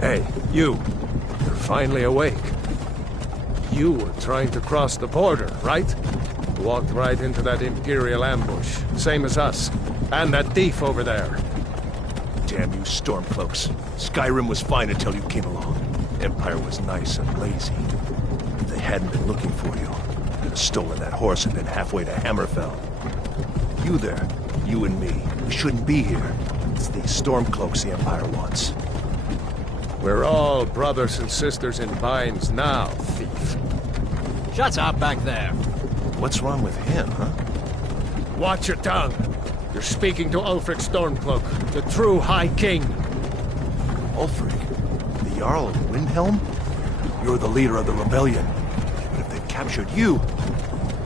Hey, you. You're finally awake. You were trying to cross the border, right? Walked right into that Imperial ambush, same as us. And that thief over there. Damn you Stormcloaks. Skyrim was fine until you came along. Empire was nice and lazy. If they hadn't been looking for you, they'd have stolen that horse and been halfway to Hammerfell. You there, you and me, we shouldn't be here. It's these Stormcloaks the Empire wants. We're all brothers and sisters in binds now, thief. Shut up back there. What's wrong with him, huh? Watch your tongue. You're speaking to Ulfric Stormcloak, the true High King. Ulfric? The Jarl of Windhelm? You're the leader of the rebellion. But if they've captured you...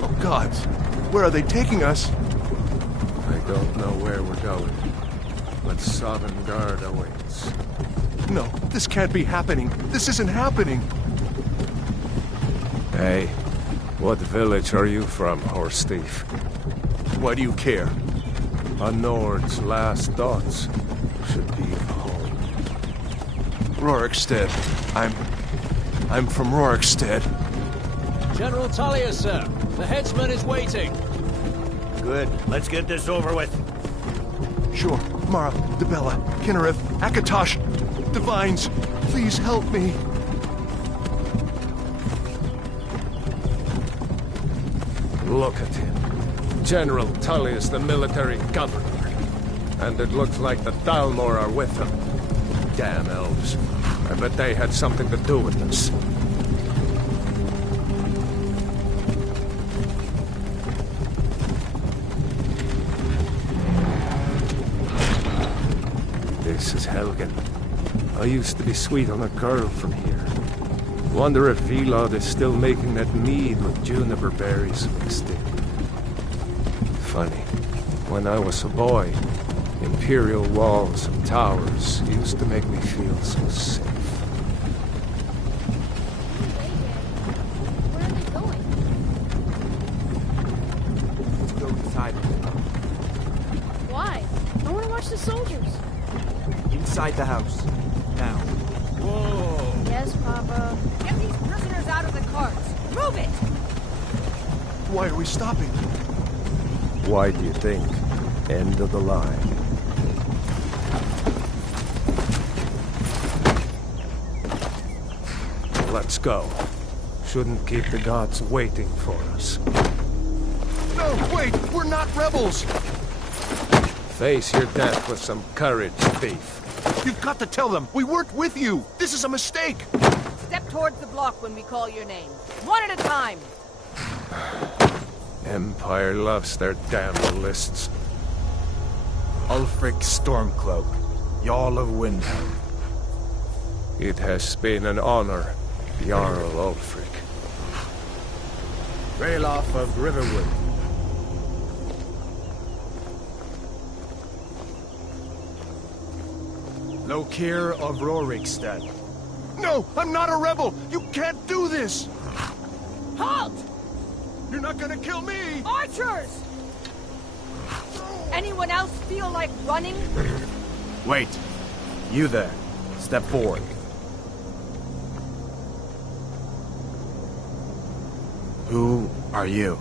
Oh gods, where are they taking us? I don't know where we're going, but Sovngarde awaits. No, this can't be happening. This isn't happening. Hey, what village are you from, horse thief? Why do you care? A Nord's last thoughts should be of home. Rorikstead. I'm from Rorikstead. General Talia, sir. The headsman is waiting. Good. Let's get this over with. Sure. Mara, Dibella, Kinnereth, Akatosh, Divines, please help me. Look at him. General Tullius, the military governor. And it looks like the Thalmor are with him. Damn elves. I bet they had something to do with this. This is Helgen. I used to be sweet on a girl from here. Wonder if Vilod is still making that mead with juniper berries mixed in. Funny. When I was a boy, Imperial walls and towers used to make me feel so safe. Where are they going? Let's go inside. Why? I want to watch the soldiers. Inside the house. Now. Whoa! Yes, Papa. Get these prisoners out of the carts. Move it! Why are we stopping? Why do you think? End of the line. Let's go. Shouldn't keep the gods waiting for us. No, wait! We're not rebels! Face your death with some courage, thief. You've got to tell them! We weren't with you! This is a mistake! Step towards the block when we call your name. One at a time. Empire loves their damn lists. Ulfric Stormcloak, Jarl of Windhelm. It has been an honor, Jarl Ulfric. Ralof of Riverwood. Lokir of Rorikstead. No! I'm not a rebel! You can't do this! Halt! You're not gonna kill me! Archers! Anyone else feel like running? Wait. You there. Step forward. Who are you?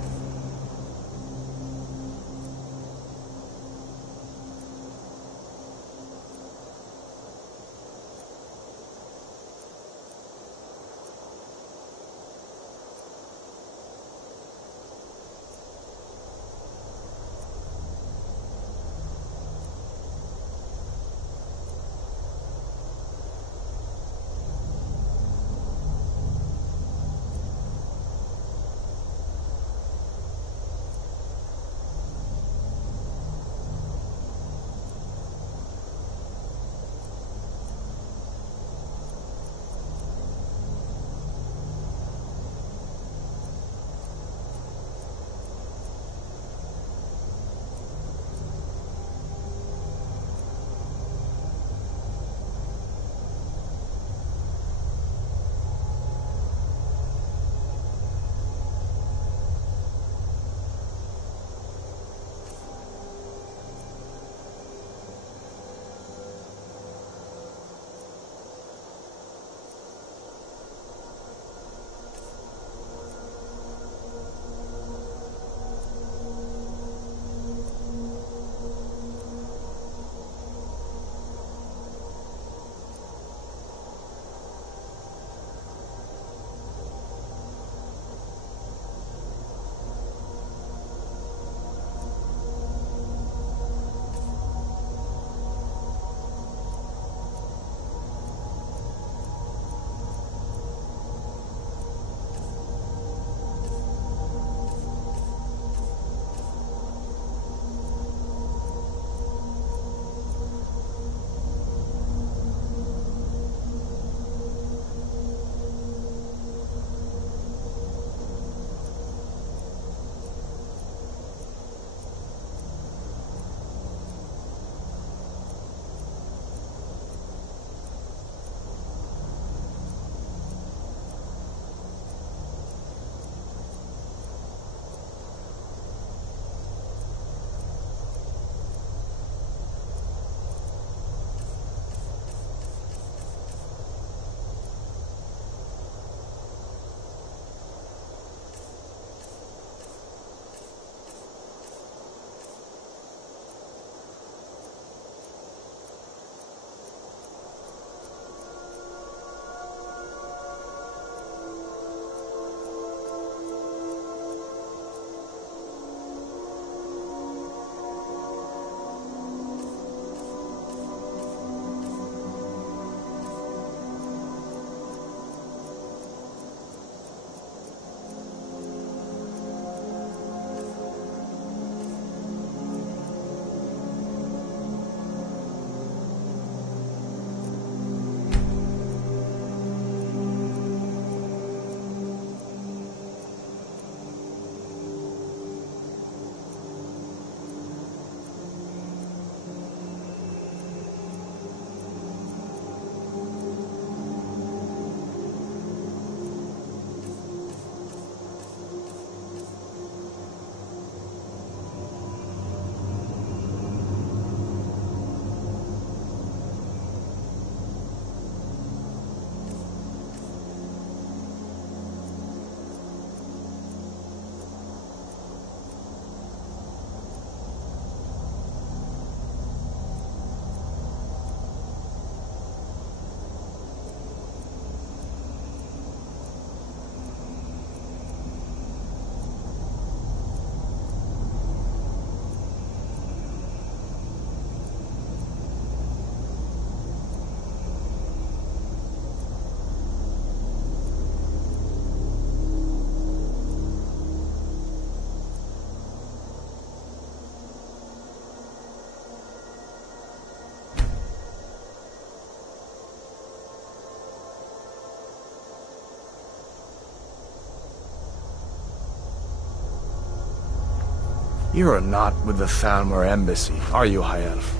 You are not with the Thalmor embassy, are you, High Elf?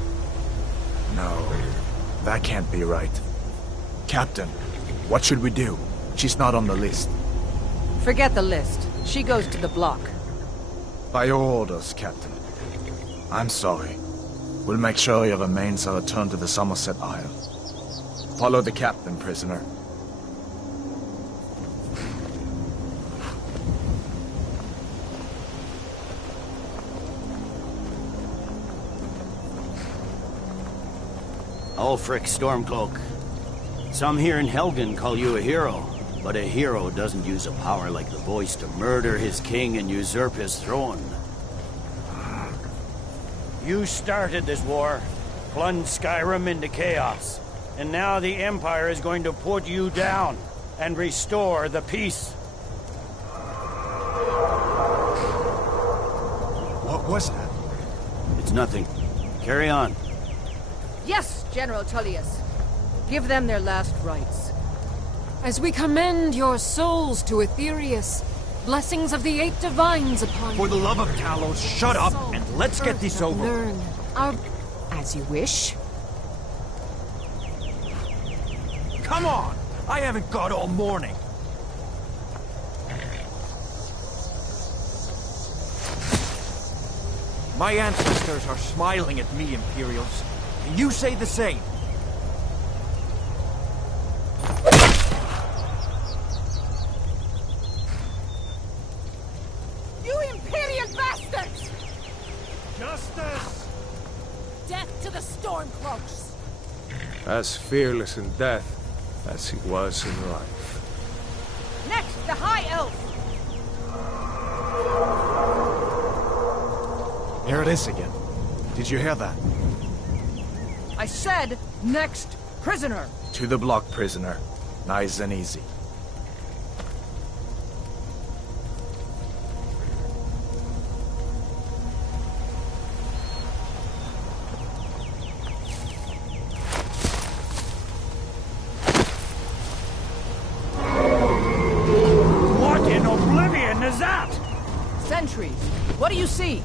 No, that can't be right. Captain, what should we do? She's not on the list. Forget the list. She goes to the block. By your orders, Captain. I'm sorry. We'll make sure your remains are returned to the Somerset Isle. Follow the captain, prisoner. Ulfric Stormcloak. Some here in Helgen call you a hero, but a hero doesn't use a power like the voice to murder his king and usurp his throne. You started this war, plunged Skyrim into chaos, and now the Empire is going to put you down and restore the peace. What was that? It's nothing. Carry on. Yes, General Tullius. Give them their last rites. As we commend your souls to Aetherius, blessings of the eight divines upon you. For the love of Talos, shut up and let's get this over. Learn our... as you wish. Come on! I haven't got all morning. My ancestors are smiling at me, Imperials. Can you say the same? You Imperial bastards! Justice! Death to the Stormcloaks! As fearless in death as he was in life. Next, the High Elf! Here it is again. Did you hear that? I said, next prisoner! To the block, prisoner. Nice and easy. What in oblivion is that? Sentries, what do you see?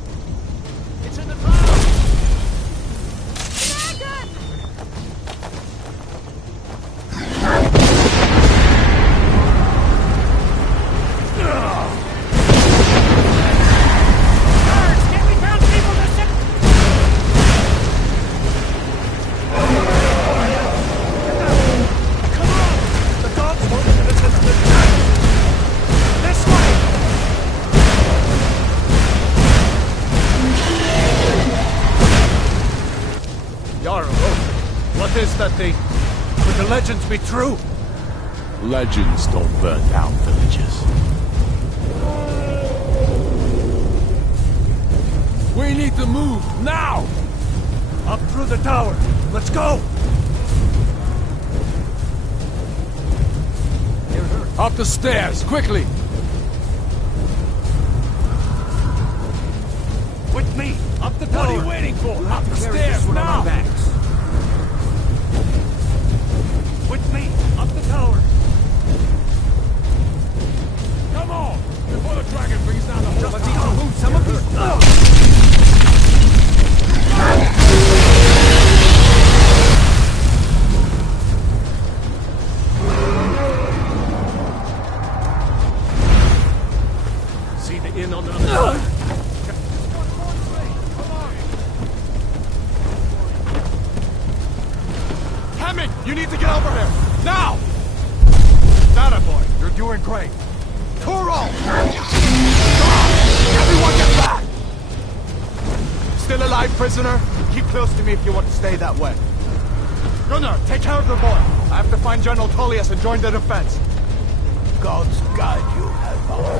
It's in the clouds! What is that thing? Could the legends be true? Legends don't burn down villages. We need to move, now! Up through the tower. Let's go! Up the stairs, quickly! With me! Up the tower! What are you waiting for? Up the stairs, now! With me! Up the tower! Come on! Before the dragon brings down the whole tower! Some of these... See the inn on the other side? Hammond, you need to get over here! Now! That boy, you're doing great. Turo! Everyone get back! Still alive, prisoner? Keep close to me if you want to stay that way. Gunnar, take care of the boy. I have to find General Tullius and join the defense. Gods guide you, Halvar.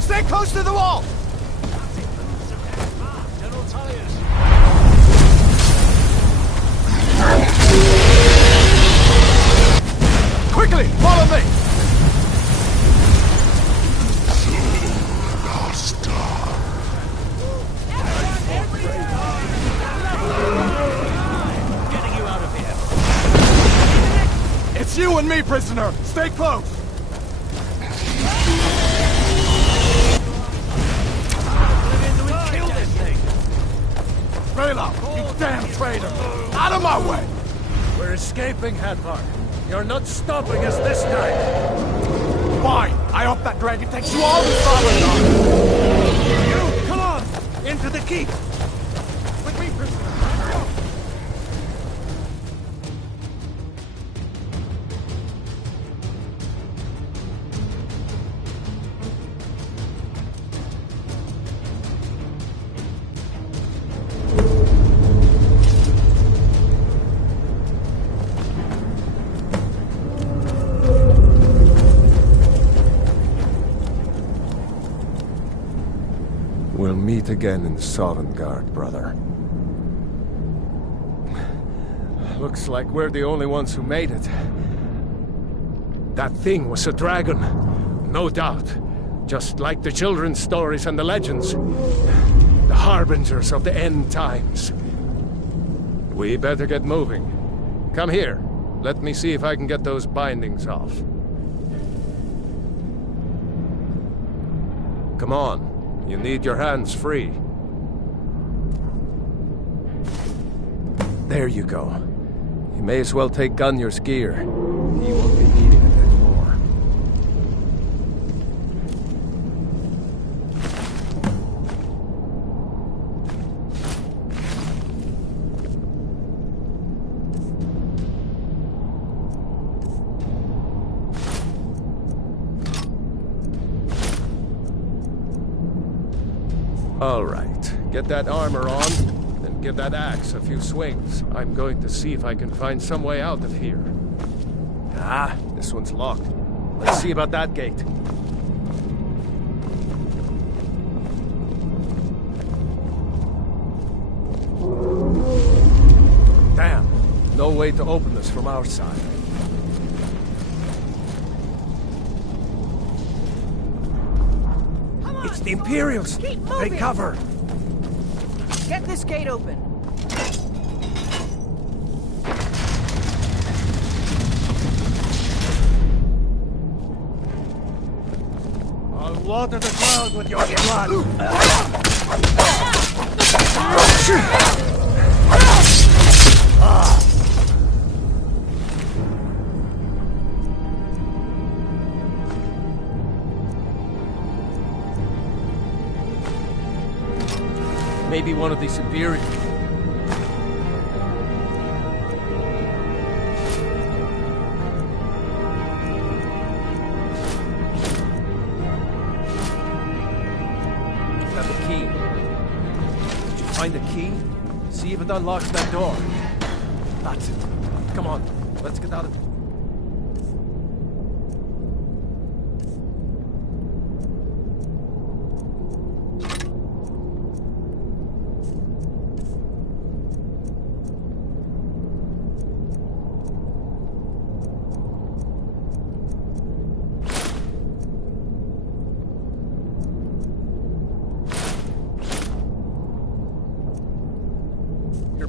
Stay close to the wall! General Tullius! Quickly, follow me! Getting you out of here! It's you! On me, prisoner! Stay close! Kill this thing! Raylo, you damn traitor! Out of my way! We're escaping, Hadvar. You're not stopping us this time. Fine! I hope that dragon takes you all to Solidar! You, come on! Into the keep! With me, prisoner! We'll meet again in Sovngarde, brother. Looks like we're the only ones who made it. That thing was a dragon, no doubt. Just like the children's stories and the legends. The harbingers of the end times. We better get moving. Come here. Let me see if I can get those bindings off. Come on. You need your hands free. There you go. You may as well take Gunnar's gear. He won't be needing it anymore. All right, get that armor on, then give that axe a few swings. I'm going to see if I can find some way out of here. Ah, this one's locked. Let's see about that gate. Damn, no way to open this from our side. It's the Imperials! Keep moving. Take cover! Get this gate open. I'll water the ground with your blood! Maybe one of these Imperials. Got the key. Did you find the key? See if it unlocks that door. That's it. Come on, let's get out of here.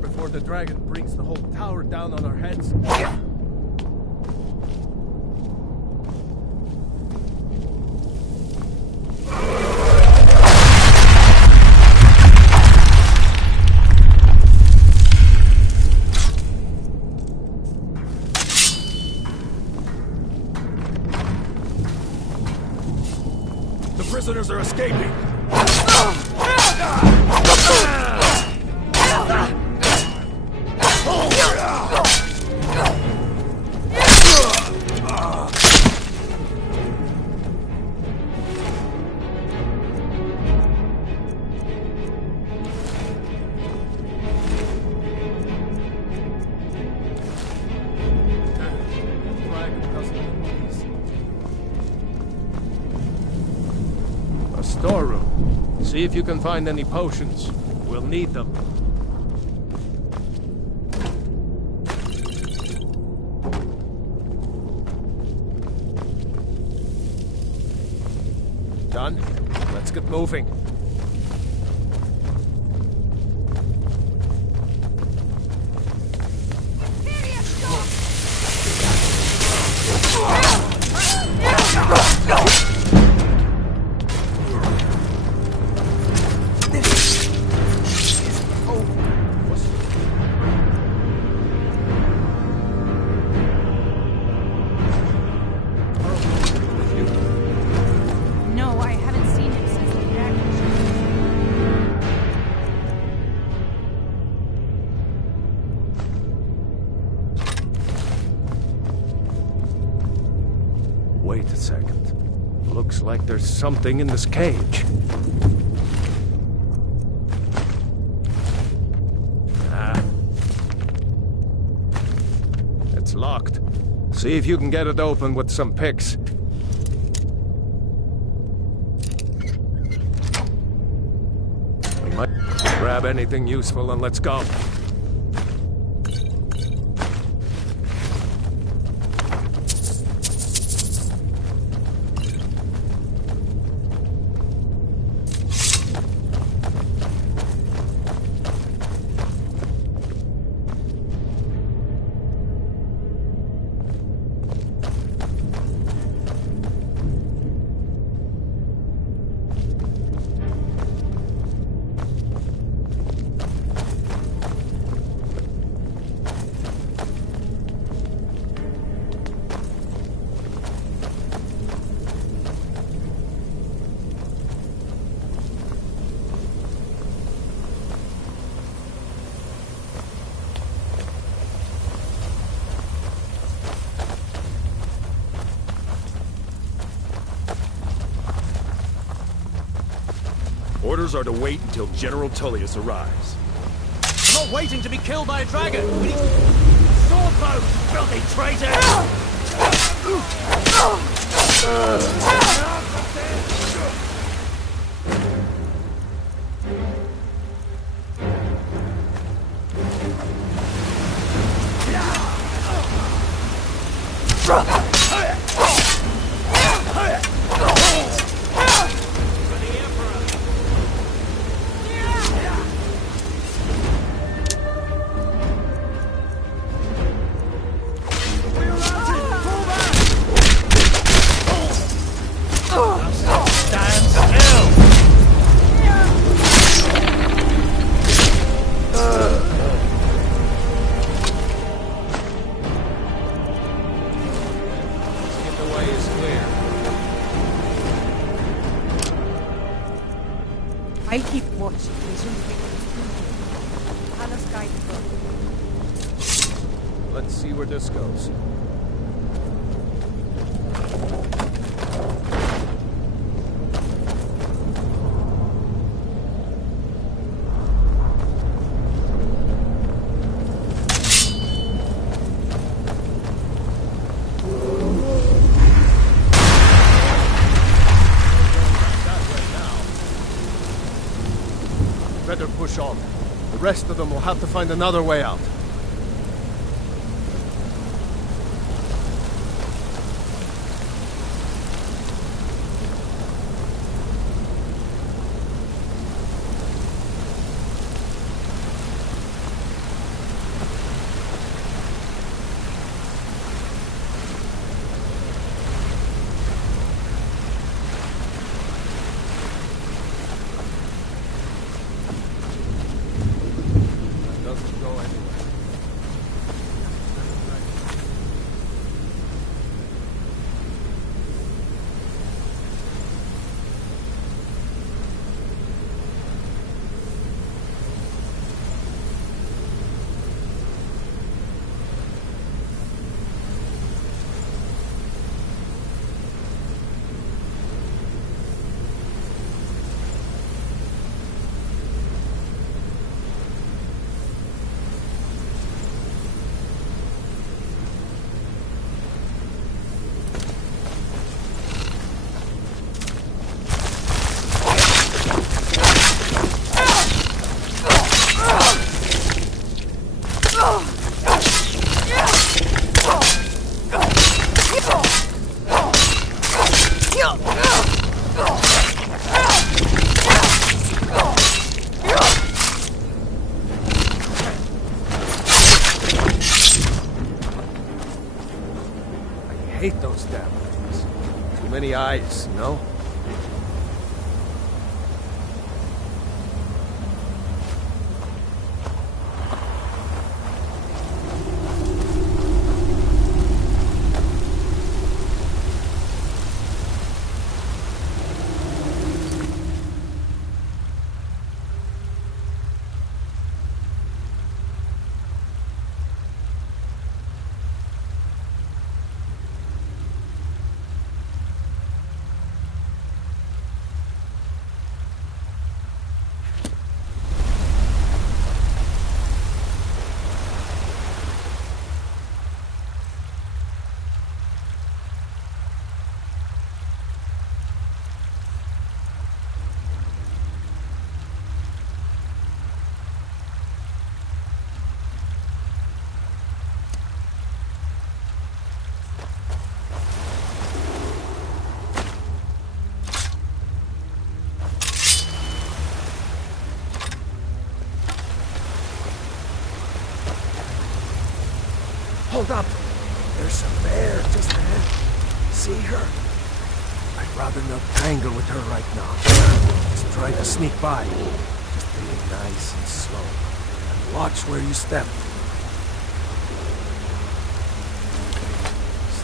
Before the dragon brings the whole tower down on our heads. The prisoners are escaping! A storeroom. See if you can find any potions. We'll need them. Done? Let's get moving. No, I haven't seen him since the package. Wait a second. Looks like there's something in this cage. It's locked. See if you can get it open with some picks. We might grab anything useful and let's go. Orders are to wait until General Tullius arrives. I'm not waiting to be killed by a dragon! We need Sword bow, filthy traitor! I'll keep watch. Allah's guide go. Let's see where this goes. Better push on. The rest of them will have to find another way out. many eyes, no? Hold up! There's a bear just ahead. See her? I'd rather not tangle with her right now. Let's try to sneak by. Just being nice and slow. And watch where you step.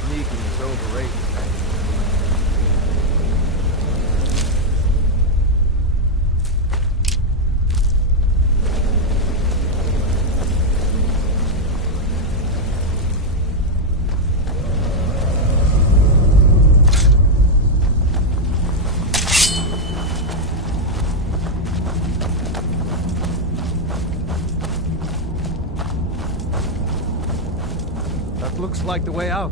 Sneaking is overrated, man. Looks like the way out.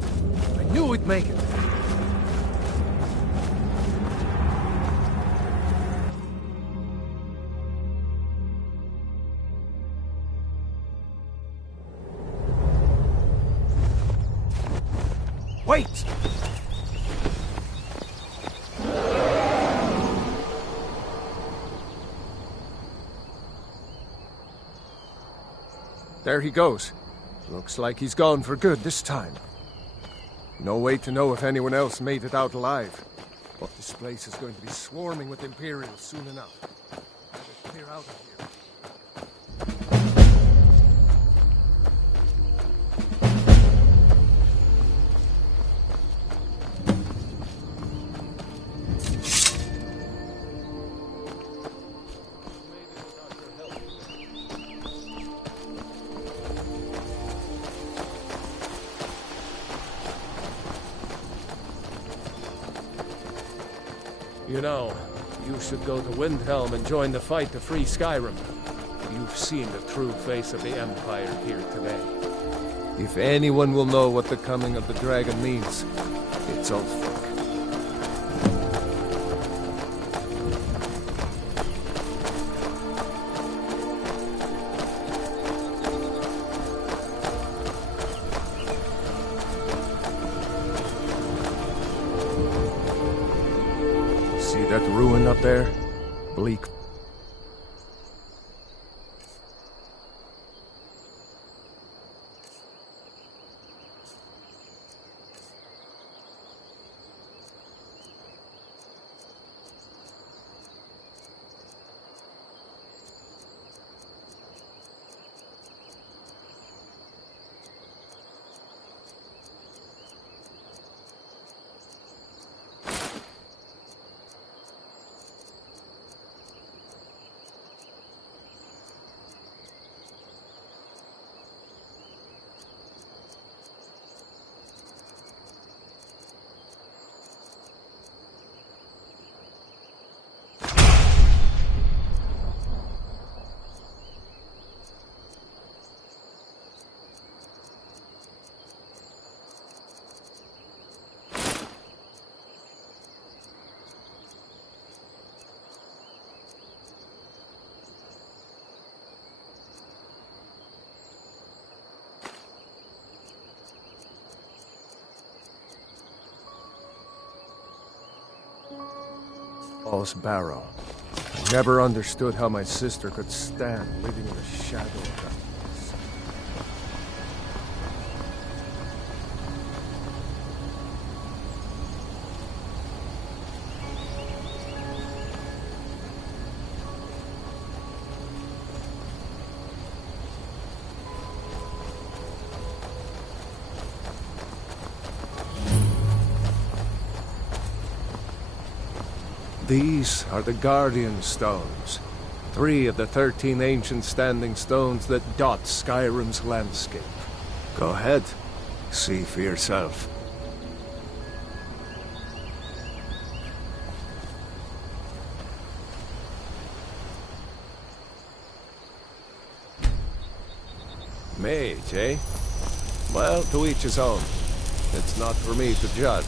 I knew we'd make it. Wait! There he goes. Looks like he's gone for good this time. No way to know if anyone else made it out alive. But this place is going to be swarming with Imperials soon enough. Better clear out of here. You know, you should go to Windhelm and join the fight to free Skyrim. You've seen the true face of the Empire here today. If anyone will know what the coming of the dragon means, it's Ulfric. See that ruin up there? Bleak. False Barrow. I never understood how my sister could stand living in the shadow of that place. These are the Guardian Stones. 3 of the 13 ancient standing stones that dot Skyrim's landscape. Go ahead. See for yourself. Mage, eh? Well, to each his own. It's not for me to judge.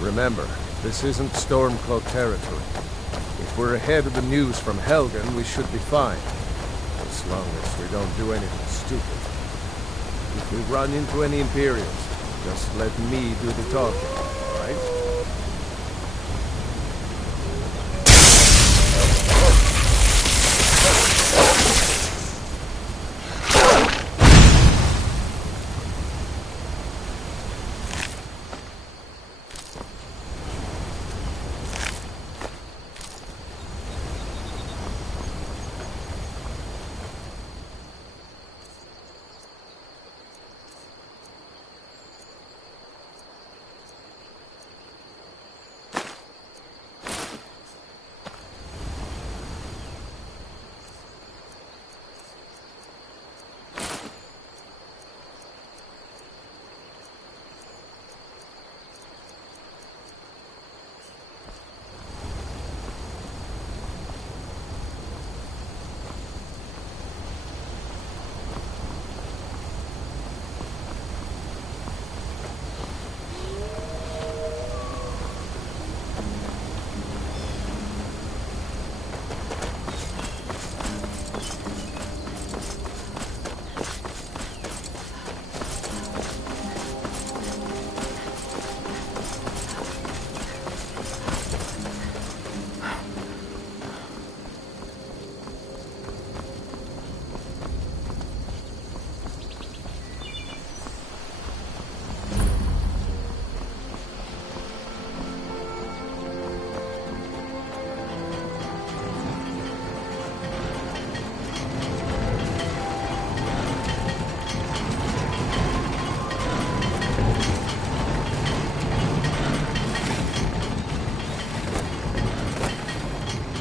Remember, this isn't Stormcloak territory. If we're ahead of the news from Helgen, we should be fine. As long as we don't do anything stupid. If we run into any Imperials, just let me do the talking, alright?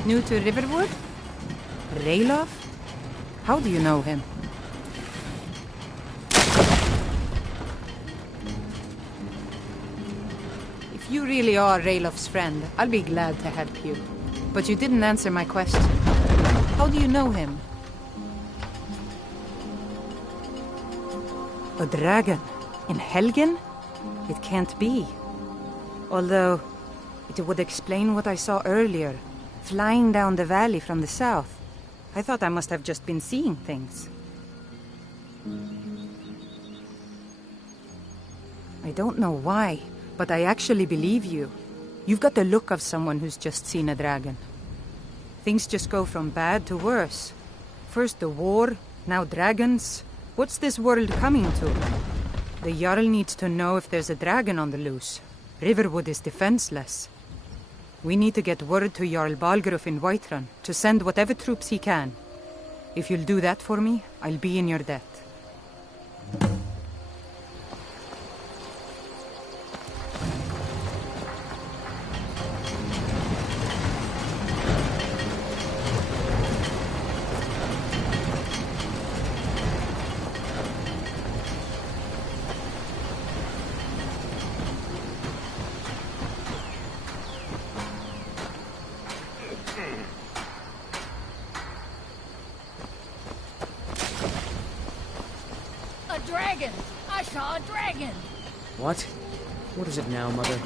New to Riverwood? Ralof? How do you know him? If you really are Ralof's friend, I'll be glad to help you. But you didn't answer my question. How do you know him? A dragon? In Helgen? It can't be. Although, it would explain what I saw earlier. Flying down the valley from the south. I thought I must have just been seeing things. I don't know why, but I actually believe you. You've got the look of someone who's just seen a dragon. Things just go from bad to worse. First the war, now dragons. What's this world coming to? The Jarl needs to know if there's a dragon on the loose. Riverwood is defenseless. We need to get word to Jarl Balgruuf in Whiterun to send whatever troops he can. If you'll do that for me, I'll be in your debt. dragon! I saw a dragon! What? What is it now, Mother?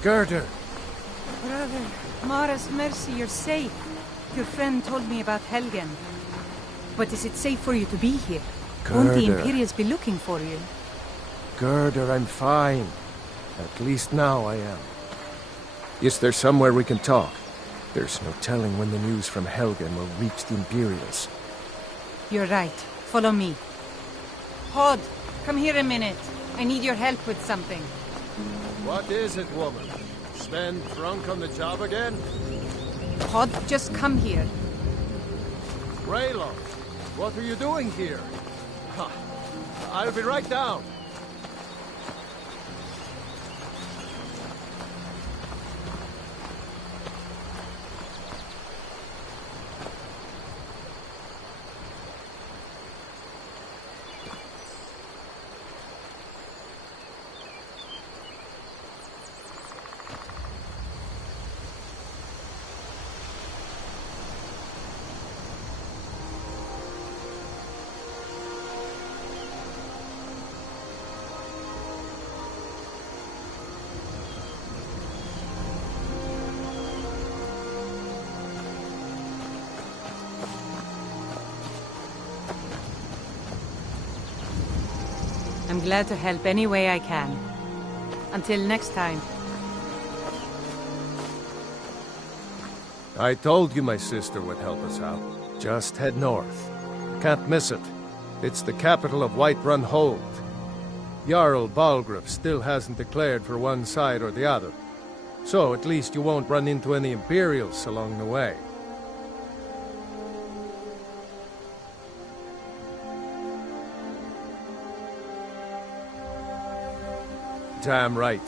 Gerder! Brother, Mara's mercy, you're safe. Your friend told me about Helgen. But is it safe for you to be here? Won't the Gerder. Imperials be looking for you? Gerder, I'm fine. At least now I am. Is there somewhere we can talk? There's no telling when the news from Helgen will reach the Imperials. You're right. Follow me. Hod, come here a minute. I need your help with something. What is it, woman? Sven drunk on the job again? Hod, just come here. Raylo, what are you doing here? I'll be right down. I'm glad to help any way I can. Until next time. I told you my sister would help us out. Just head north. Can't miss it. It's the capital of Whiterun Hold. Jarl Balgruuf still hasn't declared for one side or the other. So at least you won't run into any Imperials along the way. Damn right.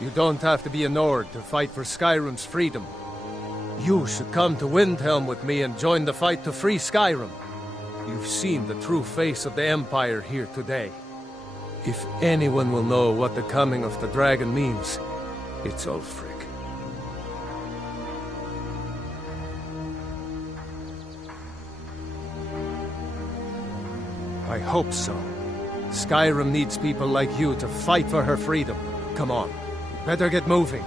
You don't have to be a Nord to fight for Skyrim's freedom. You should come to Windhelm with me and join the fight to free Skyrim. You've seen the true face of the Empire here today. If anyone will know what the coming of the dragon means, it's Ulfric. I hope so. Skyrim needs people like you to fight for her freedom. Come on, you better get moving.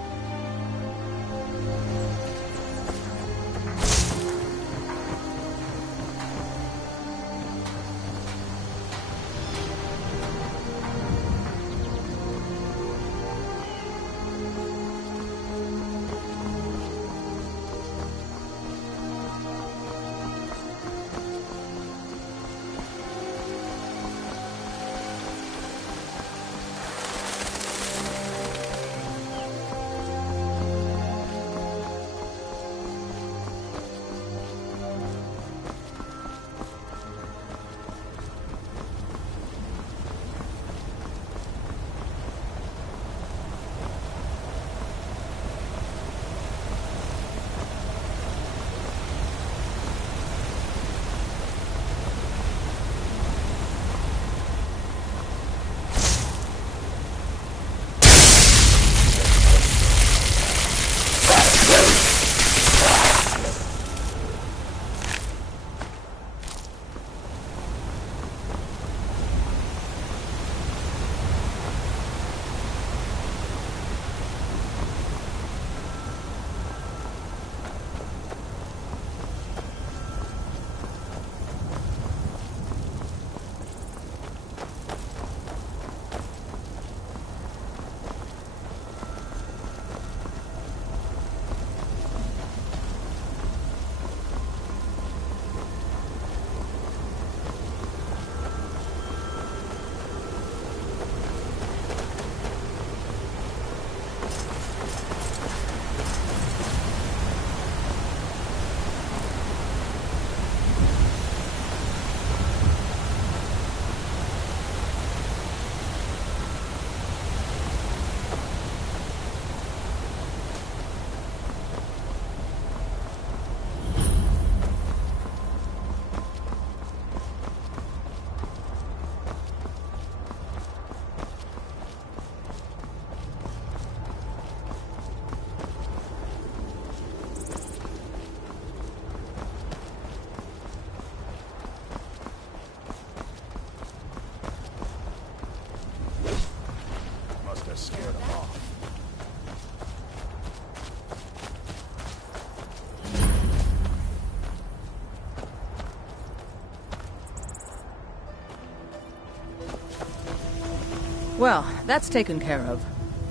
Well, that's taken care of.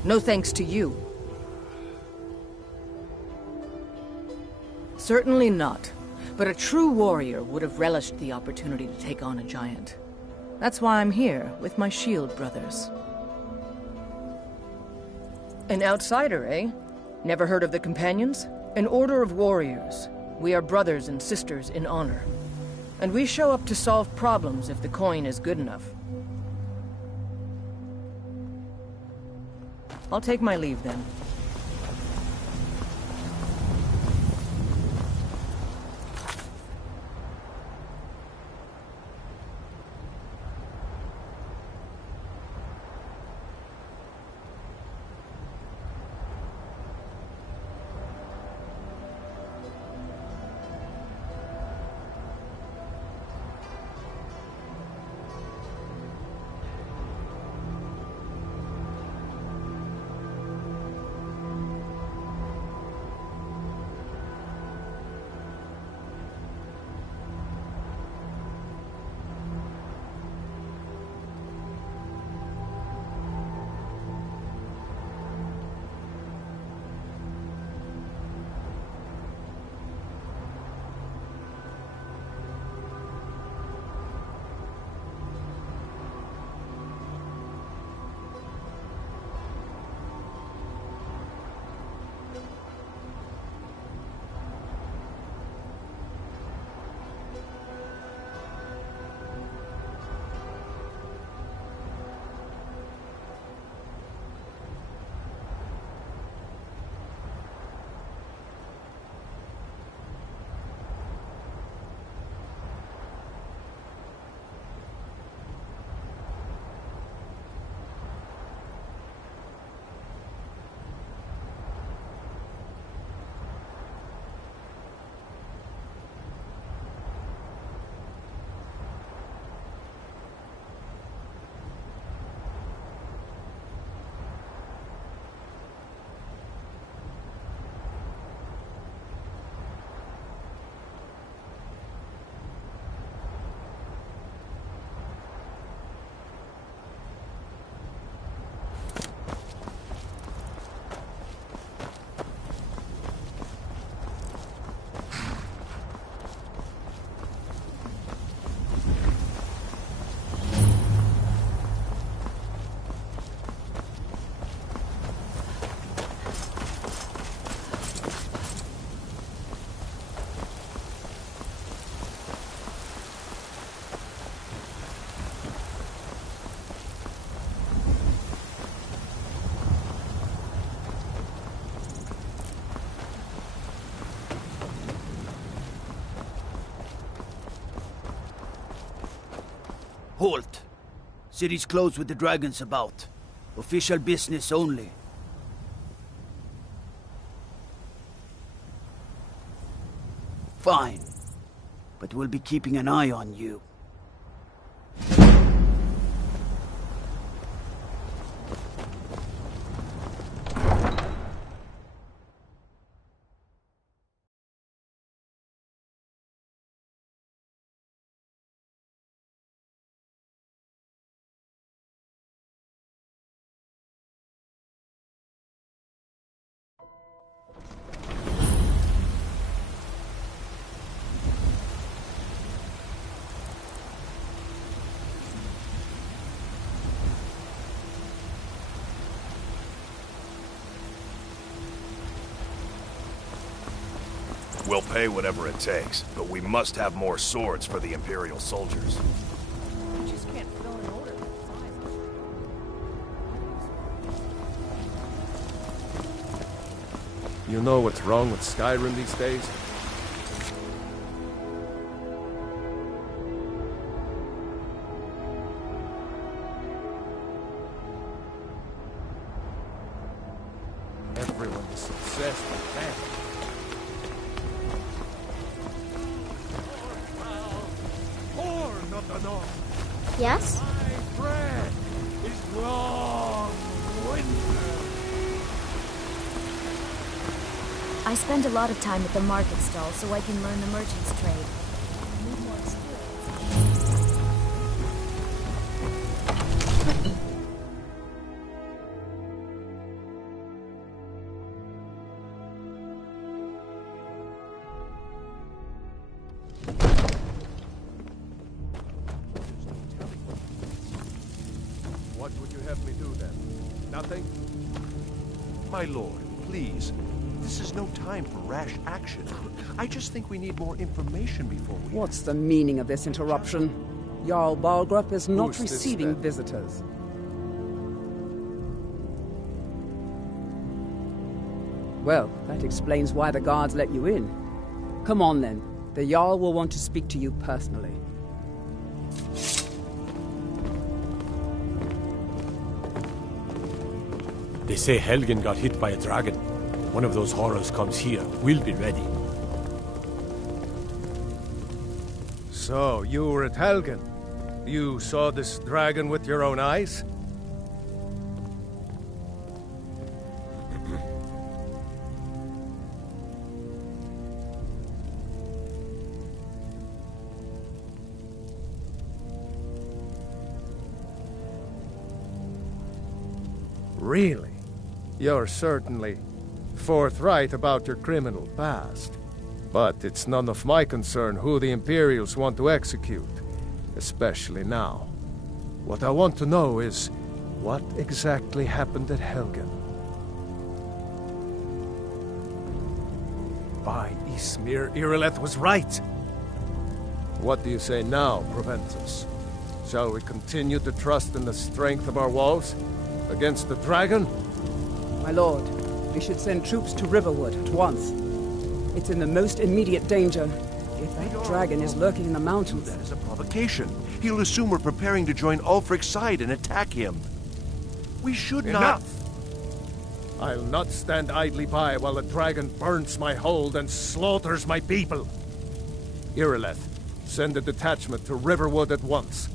No thanks to you. Certainly not. But a true warrior would have relished the opportunity to take on a giant. That's why I'm here, with my shield brothers. An outsider, eh? Never heard of the Companions? An order of warriors. We are brothers and sisters in honor. And we show up to solve problems if the coin is good enough. I'll take my leave then. Halt! City's closed with the dragons about. Official business only. Fine. But we'll be keeping an eye on you. We'll pay whatever it takes, but we must have more swords for the Imperial soldiers. We just can't fill an order that size. You know what's wrong with Skyrim these days? Everyone is obsessed with that. Yes? My bread is long winter. I spend a lot of time at the market stall so I can learn the merchant's trade. I need more experience. have me do then? Nothing? My lord, please. This is no time for rash action. I just think we need more information before we... What's the meaning of this interruption? Jarl Balgrup is not Who's this, receiving then? visitors. Well, that explains why the guards let you in. Come on then. The Jarl will want to speak to you personally. They say Helgen got hit by a dragon. One of those horrors comes here. We'll be ready. So, you were at Helgen. You saw this dragon with your own eyes? Really? You're certainly forthright about your criminal past. But it's none of my concern who the Imperials want to execute, especially now. What I want to know is, what exactly happened at Helgen? By Ysmir, Irileth was right! What do you say now, Proventus? Shall we continue to trust in the strength of our walls? Against the dragon? My lord, we should send troops to Riverwood at once. It's in the most immediate danger. If that dragon is lurking in the mountains... That is a provocation. He'll assume we're preparing to join Ulfric's side and attack him. We should not... Enough! I'll not stand idly by while the dragon burns my hold and slaughters my people. Irileth, send a detachment to Riverwood at once.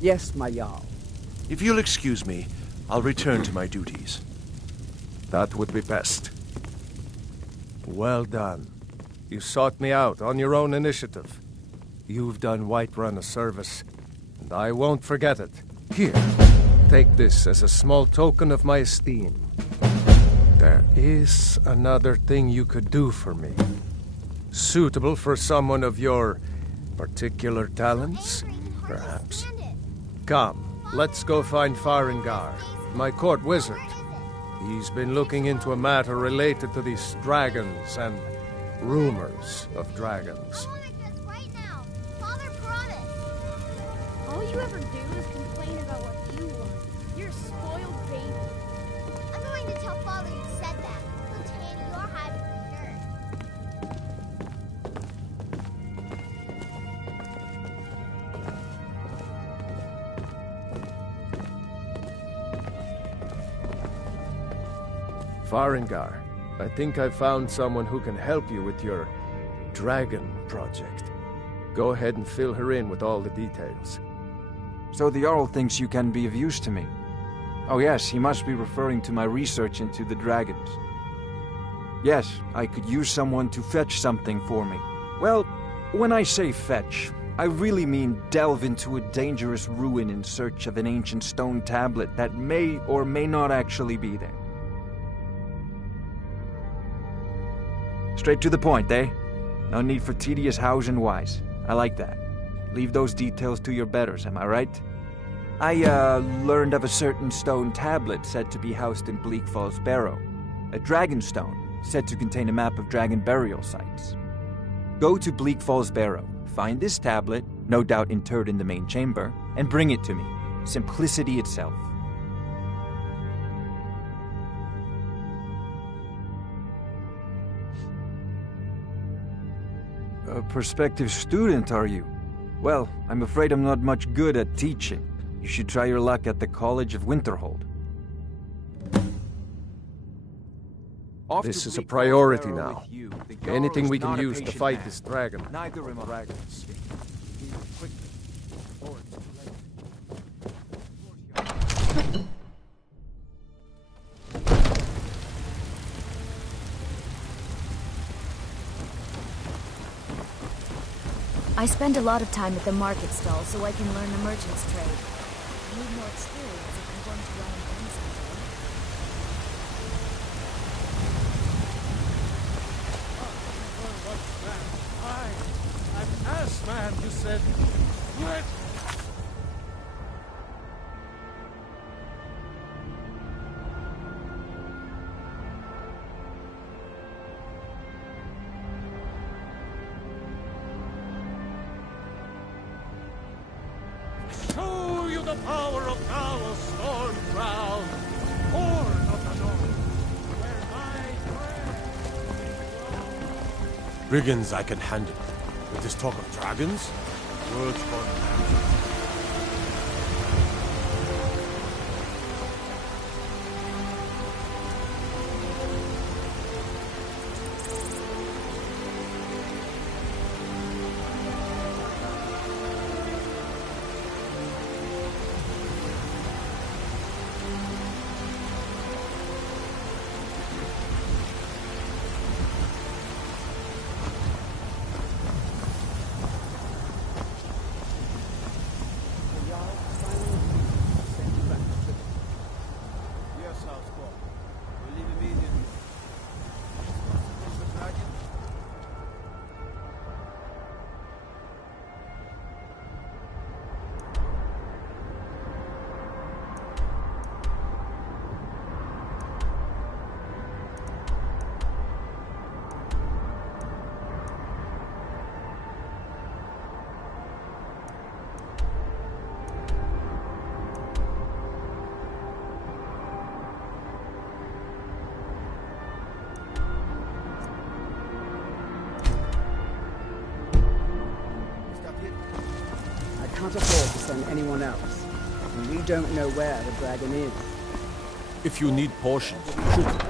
Yes, my Jarl. If you'll excuse me, I'll return to my duties. That would be best. Well done. You sought me out on your own initiative. You've done Whiterun a service, and I won't forget it. Here, take this as a small token of my esteem. There is another thing you could do for me. Suitable for someone of your particular talents, perhaps. Come, let's go find Farengar, my court wizard. He's been looking into a matter related to these dragons and rumors of dragons. All you ever do is complain about what you want. You're a spoiled baby. I'm going to tell Father you said that. He'll tan your hide for sure. Farengar, I think I've found someone who can help you with your dragon project. Go ahead and fill her in with all the details. So the Jarl thinks you can be of use to me. Oh yes, he must be referring to my research into the dragons. Yes, I could use someone to fetch something for me. Well, when I say fetch, I really mean delve into a dangerous ruin in search of an ancient stone tablet that may or may not actually be there. Straight to the point, eh? No need for tedious hows and whys. I like that. Leave those details to your betters, am I right? I, learned of a certain stone tablet said to be housed in Bleak Falls Barrow. A dragon stone, said to contain a map of dragon burial sites. Go to Bleak Falls Barrow, find this tablet, no doubt interred in the main chamber, and bring it to me. Simplicity itself. A prospective student, are you? Well, I'm afraid I'm not much good at teaching. You should try your luck at the College of Winterhold. This is a priority now. Anything we can use to fight this dragon. Neither am I. Dragons. I spend a lot of time at the market stall so I can learn the merchant's trade. I need more experience if I'm going to run an inn someday. I'm ass man, you said. What? Show you the power of Gallows Storm Crown, Horn of the North, where my Brigands I can handle. With this talk of dragons? Words for man. I can't afford to send anyone else. And we don't know where the dragon is. If you need potions, shoot.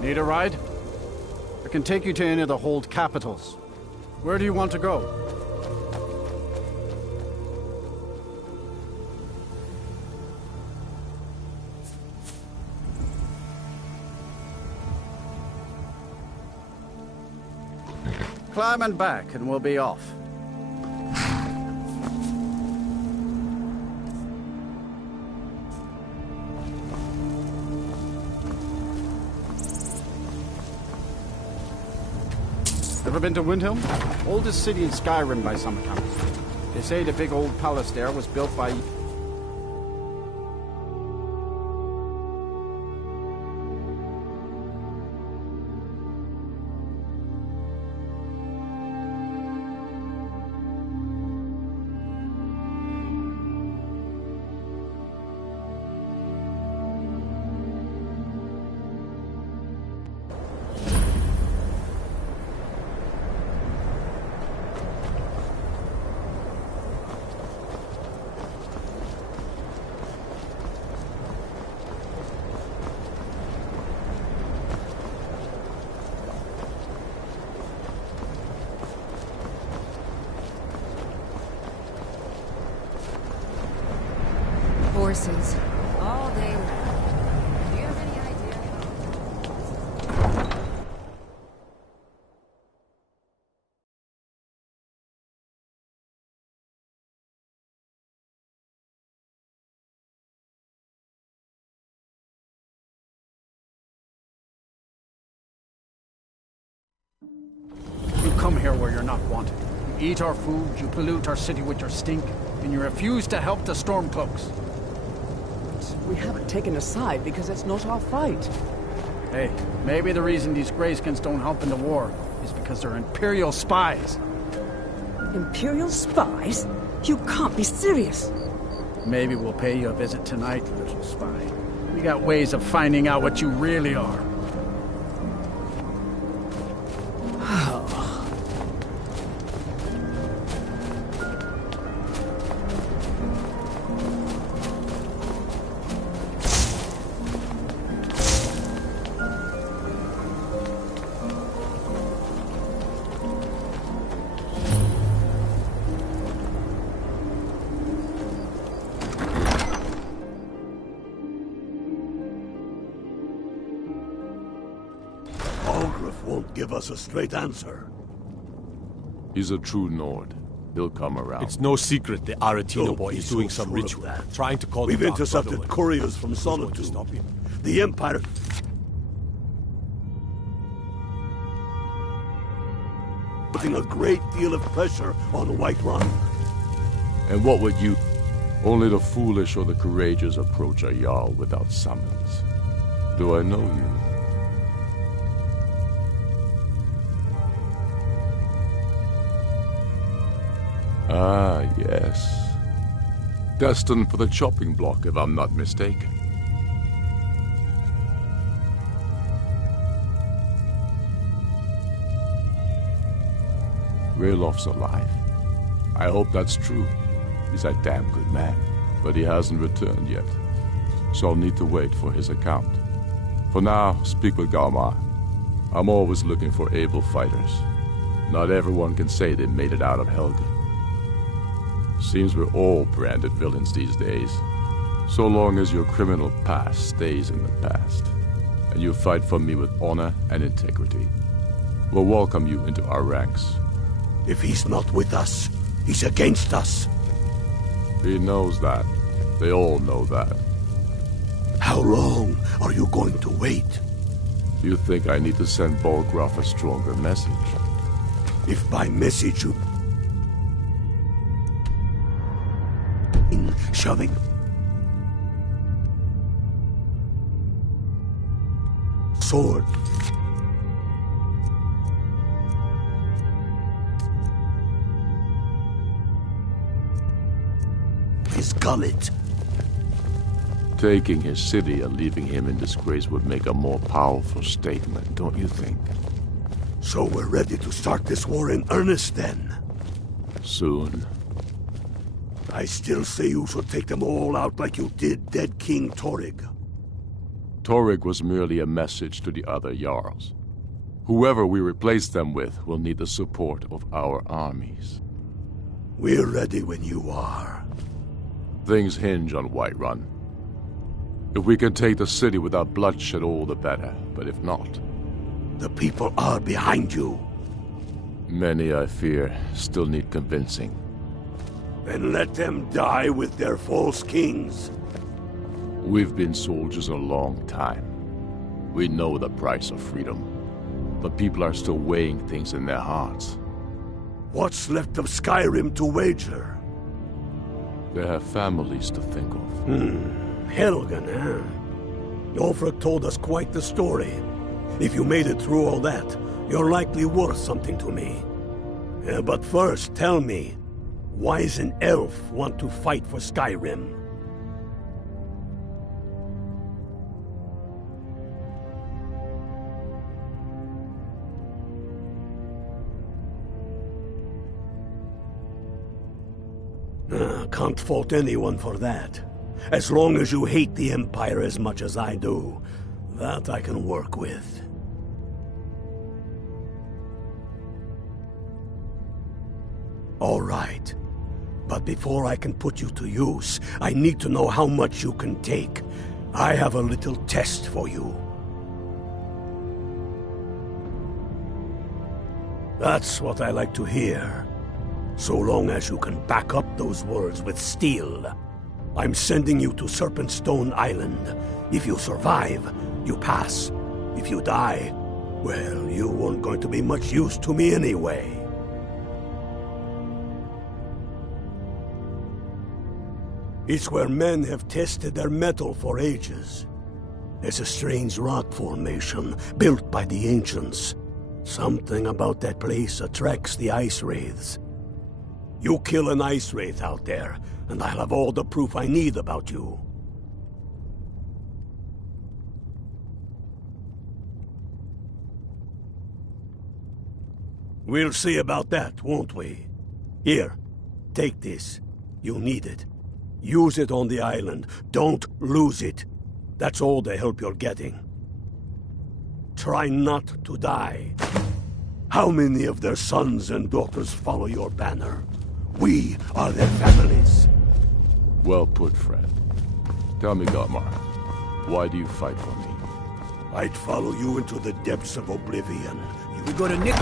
Need a ride? I can take you to any of the hold capitals. Where do you want to go? Climb and back, and we'll be off. Ever been to Winterhold? Oldest city in Skyrim by some accounts. They say the big old palace there was built by... Horses. All day long. Do you have any idea how... You come here where you're not wanted. You eat our food, you pollute our city with your stink, and you refuse to help the Stormcloaks. We haven't taken a side because it's not our fight. Hey, maybe the reason these Greyskins don't help in the war is because they're Imperial spies. Imperial spies? You can't be serious. Maybe we'll pay you a visit tonight, little spy. We got ways of finding out what you really are. us a straight answer. He's a true Nord. He'll come around. It's no secret the Aretino Don't boy be is so doing some sure of ritual, that. trying to call We've the Dark intercepted Brotherhood. couriers from Who's going to Solitude. stop him? The Empire... putting a great deal of pressure on Whiterun. And what would you... Only the foolish or the courageous approach a Jarl without summons. Do I know you? Ah, yes. Destined for the chopping block, if I'm not mistaken. Raylof's alive. I hope that's true. He's a damn good man, but he hasn't returned yet. So I'll need to wait for his account. For now, speak with Galmar. I'm always looking for able fighters. Not everyone can say they made it out of Helgen. Seems we're all branded villains these days. So long as your criminal past stays in the past, and you fight for me with honor and integrity, we'll welcome you into our ranks. If he's not with us, he's against us. He knows that. They all know that. How long are you going to wait? You think I need to send Bolgraf a stronger message? If by message you... shoving... sword... his gullet. Taking his city and leaving him in disgrace would make a more powerful statement, don't you think? So we're ready to start this war in earnest, then? Soon. I still say you should take them all out like you did dead King Torrig. Torrig was merely a message to the other Jarls. Whoever we replace them with will need the support of our armies. We're ready when you are. Things hinge on Whiterun. If we can take the city without bloodshed, all the better. But if not... The people are behind you. Many, I fear, still need convincing. Then let them die with their false kings. We've been soldiers a long time. We know the price of freedom. But people are still weighing things in their hearts. What's left of Skyrim to wager? They have families to think of. Helgen, huh? Ulfric told us quite the story. If you made it through all that, you're likely worth something to me. But first, tell me, why does an elf want to fight for Skyrim? Can't fault anyone for that. As long as you hate the Empire as much as I do, that I can work with. All right. But before I can put you to use, I need to know how much you can take. I have a little test for you. That's what I like to hear. So long as you can back up those words with steel. I'm sending you to Serpentstone Island. If you survive, you pass. If you die, well, you weren't going to be much use to me anyway. It's where men have tested their metal for ages. There's a strange rock formation built by the ancients. Something about that place attracts the ice wraiths. You kill an ice wraith out there, and I'll have all the proof I need about you. We'll see about that, won't we? Here, take this. You'll need it. Use it on the island. Don't lose it. That's all the help you're getting. Try not to die. How many of their sons and daughters follow your banner? We are their families. Well put, friend. Tell me, Galmar, why do you fight for me? I'd follow you into the depths of oblivion. We go to Nick.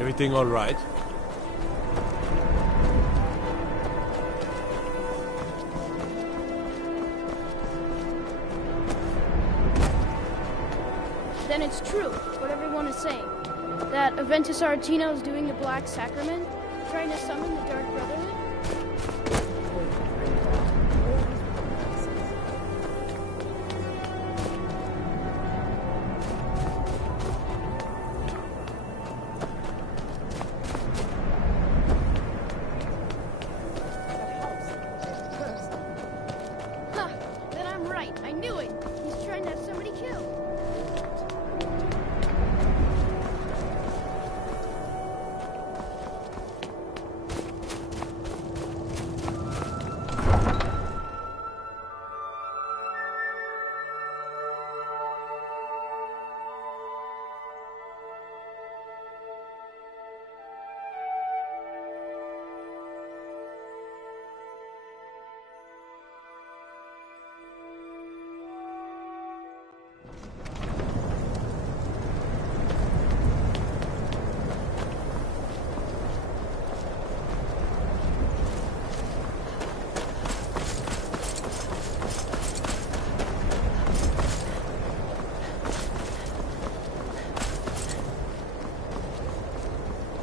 Everything all right? Then it's true, what everyone is saying. That Aventus Aretino is doing the Black Sacrament, trying to summon the Dark Brotherhood? Then I'm right. I knew it. He's trying to have somebody killed.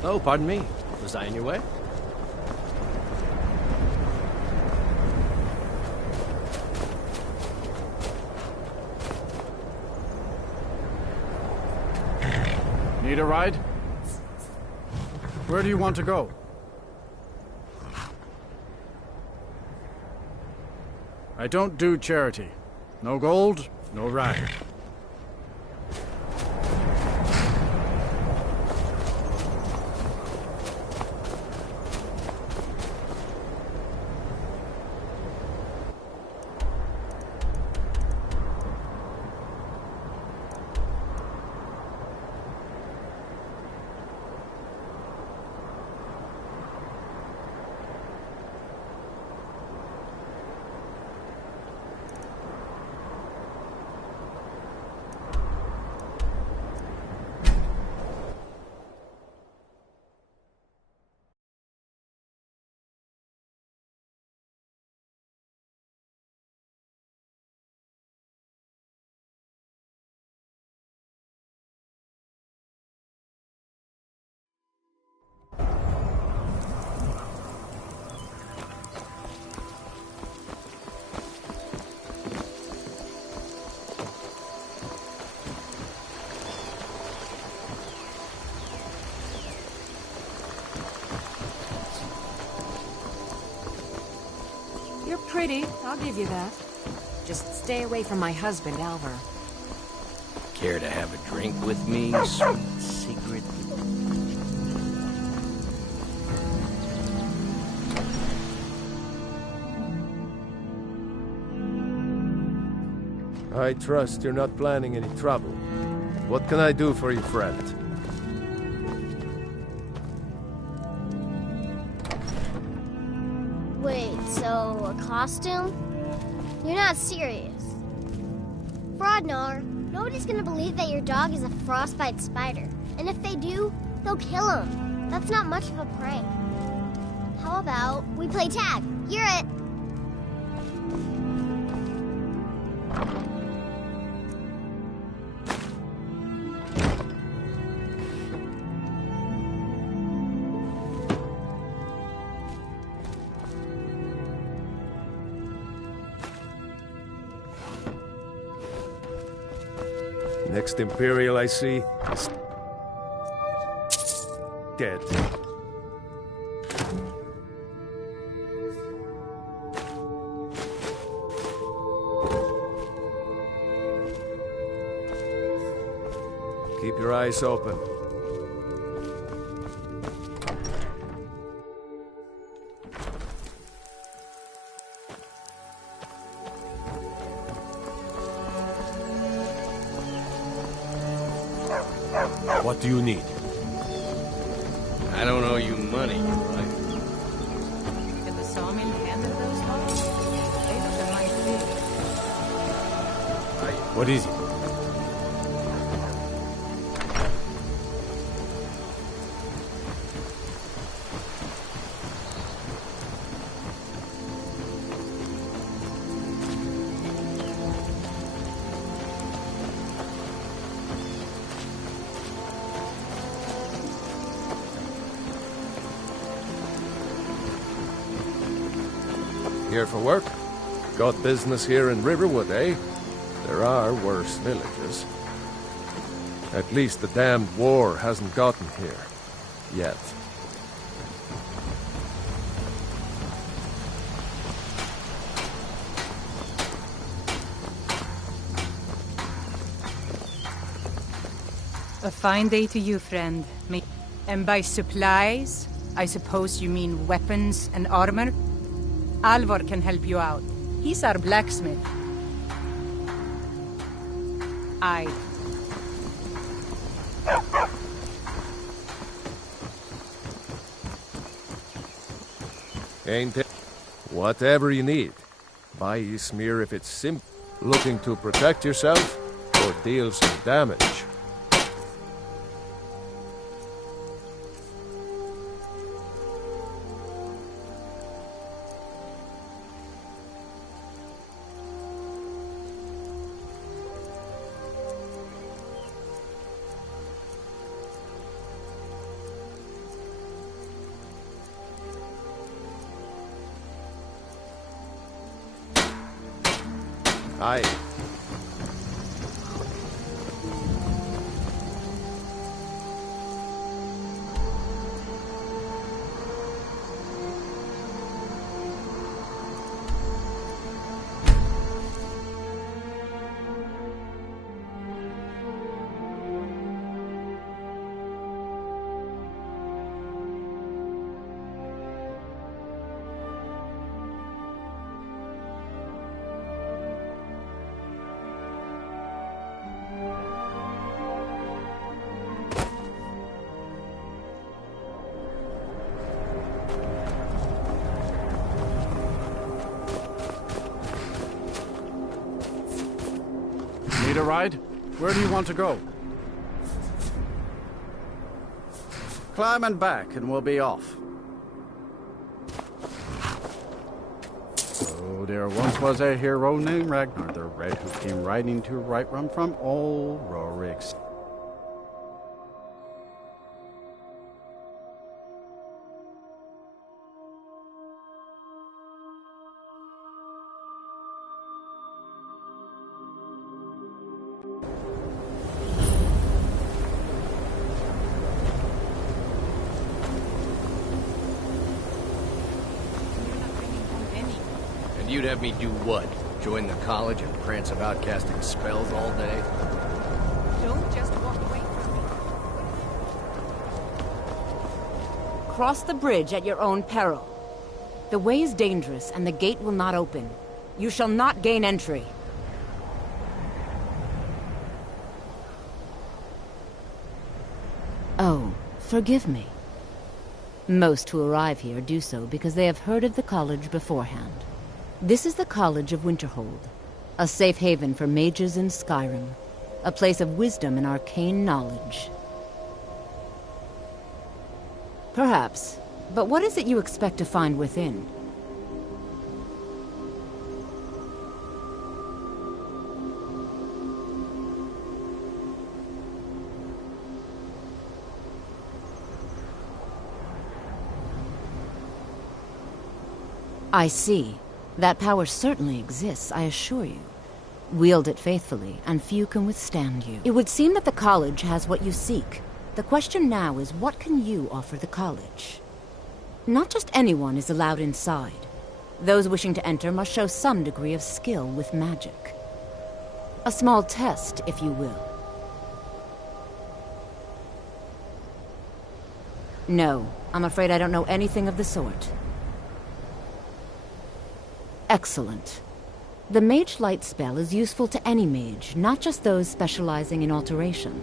Oh, pardon me. Was I in your way? Need a ride? Where do you want to go? I don't do charity. No gold, no ride. You're pretty, I'll give you that. Just stay away from my husband, Alvar. Care to have a drink with me, sweet secret? I trust you're not planning any trouble. What can I do for you, friend? Wait, so a costume? You're not serious. Frodnar, nobody's gonna believe that your dog is a frostbite spider. And if they do, they'll kill him. That's not much of a prank. How about we play tag? You're it. Next Imperial I see is dead. Keep your eyes open. What do you need? I don't owe you money, right? Did the sawmill handle those logs? They look a mite big. What is it? Here for work? Got business here in Riverwood, eh? There are worse villages. At least the damned war hasn't gotten here. Yet. A fine day to you, friend. And by supplies, I suppose you mean weapons and armor? Alvor can help you out. He's our blacksmith. Aye. Ain't it? Whatever you need. Buy Ismir if it's simple. Looking to protect yourself or deal some damage. Aye. Need a ride? Where do you want to go? Climb and back, and we'll be off. Oh, there once was a hero named Ragnar the Red who came riding to right run from old Rorik's. You'd have me do what? Join the college and prance about casting spells all day? Don't just walk away from me. Cross the bridge at your own peril. The way is dangerous, and the gate will not open. You shall not gain entry. Oh, forgive me. Most who arrive here do so because they have heard of the college beforehand. This is the College of Winterhold, a safe haven for mages in Skyrim, a place of wisdom and arcane knowledge. Perhaps, but what is it you expect to find within? I see. That power certainly exists, I assure you. Wield it faithfully, and few can withstand you. It would seem that the college has what you seek. The question now is, what can you offer the college? Not just anyone is allowed inside. Those wishing to enter must show some degree of skill with magic. A small test, if you will. No, I'm afraid I don't know anything of the sort. Excellent. The Mage Light spell is useful to any mage, not just those specializing in alteration.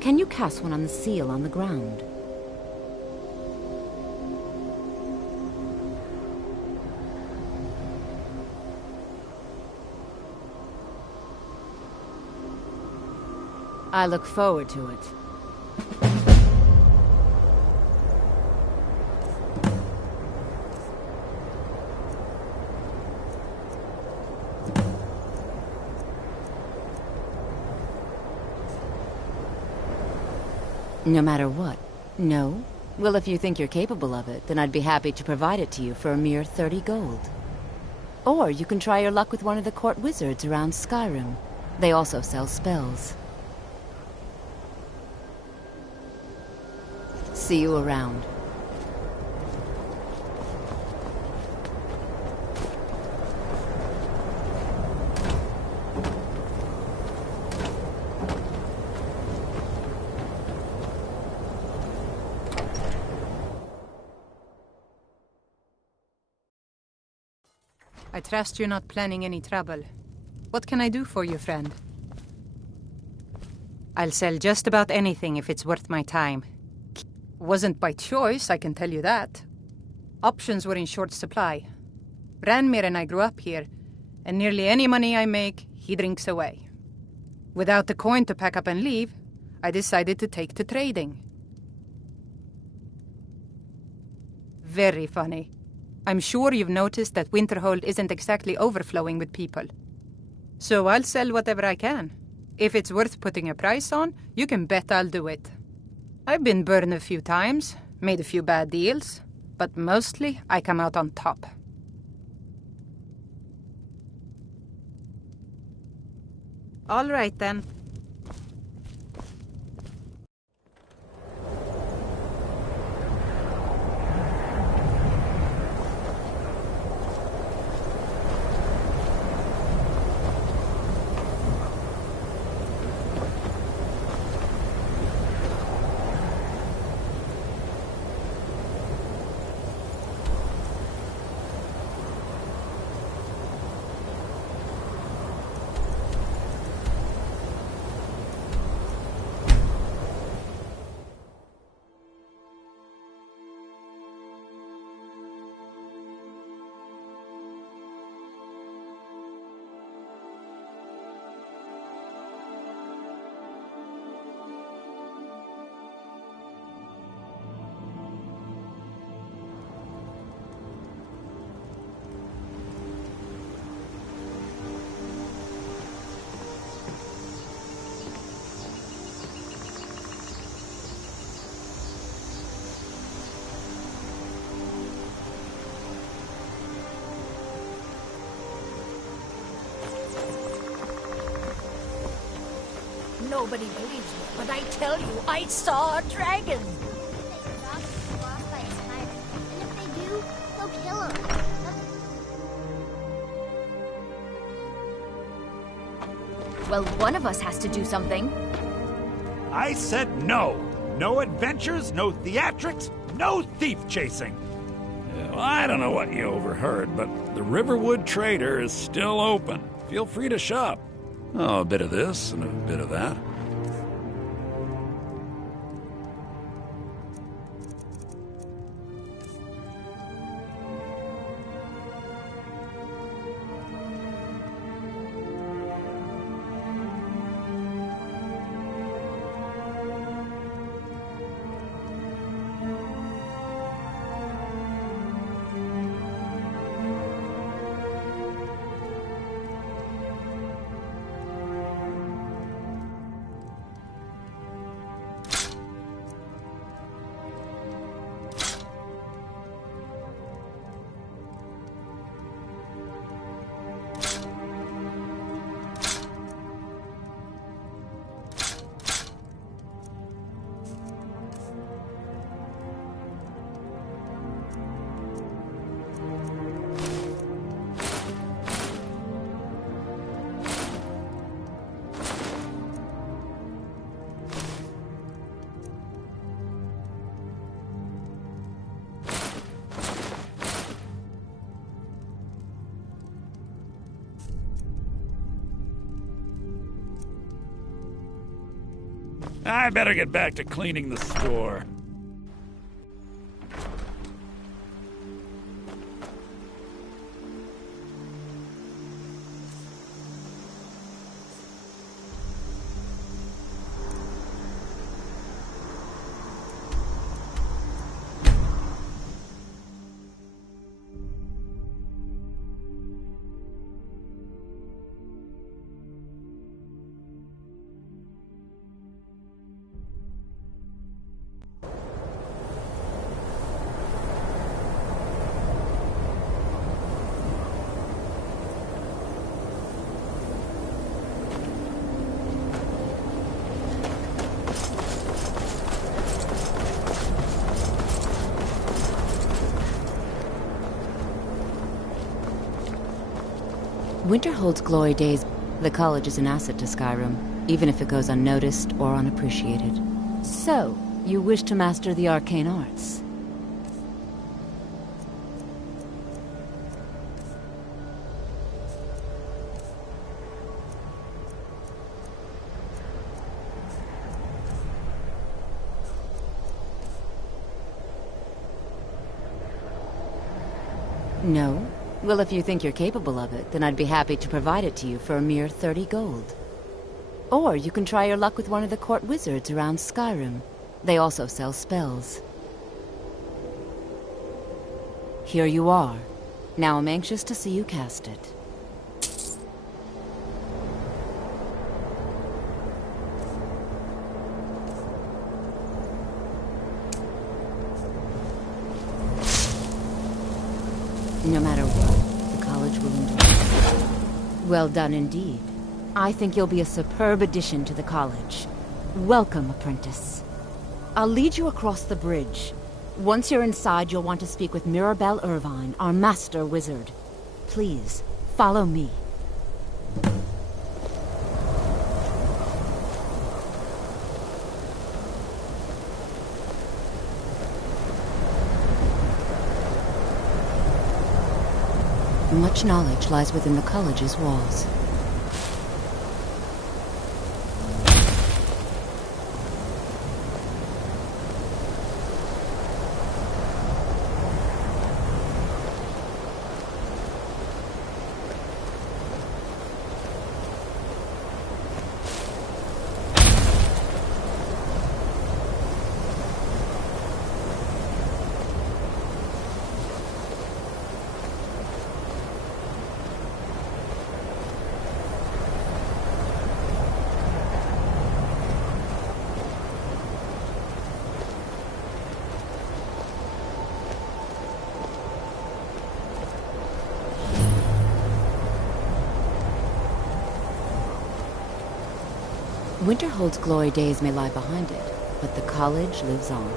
Can you cast one on the seal on the ground? I look forward to it. No matter what. No? Well, if you think you're capable of it, then I'd be happy to provide it to you for a mere 30 gold. Or you can try your luck with one of the court wizards around Skyrim. They also sell spells. See you around. I trust you're not planning any trouble. What can I do for you, friend? I'll sell just about anything if it's worth my time. Wasn't by choice, I can tell you that. Options were in short supply. Branmir and I grew up here, and nearly any money I make, he drinks away. Without the coin to pack up and leave, I decided to take to trading. Very funny. I'm sure you've noticed that Winterhold isn't exactly overflowing with people. So I'll sell whatever I can. If it's worth putting a price on, you can bet I'll do it. I've been burned a few times, made a few bad deals, but mostly I come out on top. All right then. Nobody believes me, but I tell you, I saw a dragon! Well, one of us has to do something. I said no! No adventures, no theatrics, no thief chasing! Well, I don't know what you overheard, but the Riverwood Trader is still open. Feel free to shop. Oh, a bit of this and a bit of that. I better get back to cleaning the store. Winterhold's glory days. The college is an asset to Skyrim, even if it goes unnoticed or unappreciated. So, you wish to master the arcane arts? No? Well, if you think you're capable of it, then I'd be happy to provide it to you for a mere 30 gold. Or you can try your luck with one of the court wizards around Skyrim. They also sell spells. Here you are. Now I'm anxious to see you cast it. No matter what, the college will endure. Well done indeed. I think you'll be a superb addition to the college. Welcome, apprentice. I'll lead you across the bridge. Once you're inside, you'll want to speak with Mirabelle Irvine, our master wizard. Please, follow me. Much knowledge lies within the college's walls. Winterhold's glory days may lie behind it, but the college lives on.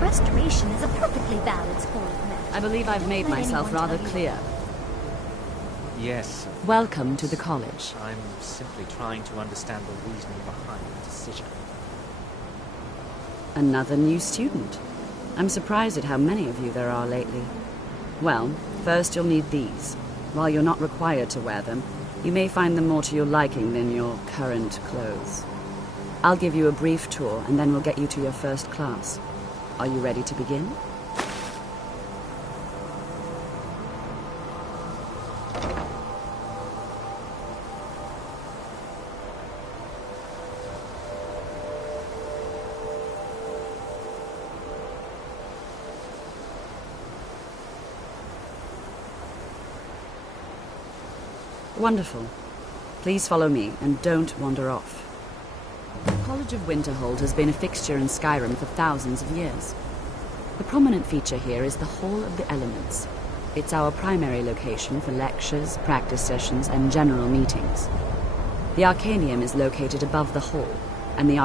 Restoration is a perfectly valid school of magic. I believe I've made myself rather clear. Yes. Welcome to the college. I'm simply trying to understand the reasoning behind the decision. Another new student. I'm surprised at how many of you there are lately. Well, first you'll need these. While you're not required to wear them, you may find them more to your liking than your current clothes. I'll give you a brief tour, and then we'll get you to your first class. Are you ready to begin? Wonderful. Please follow me and don't wander off. College of Winterhold has been a fixture in Skyrim for thousands of years. The prominent feature here is the Hall of the Elements. It's our primary location for lectures, practice sessions, and general meetings. The Arcanium is located above the hall, and the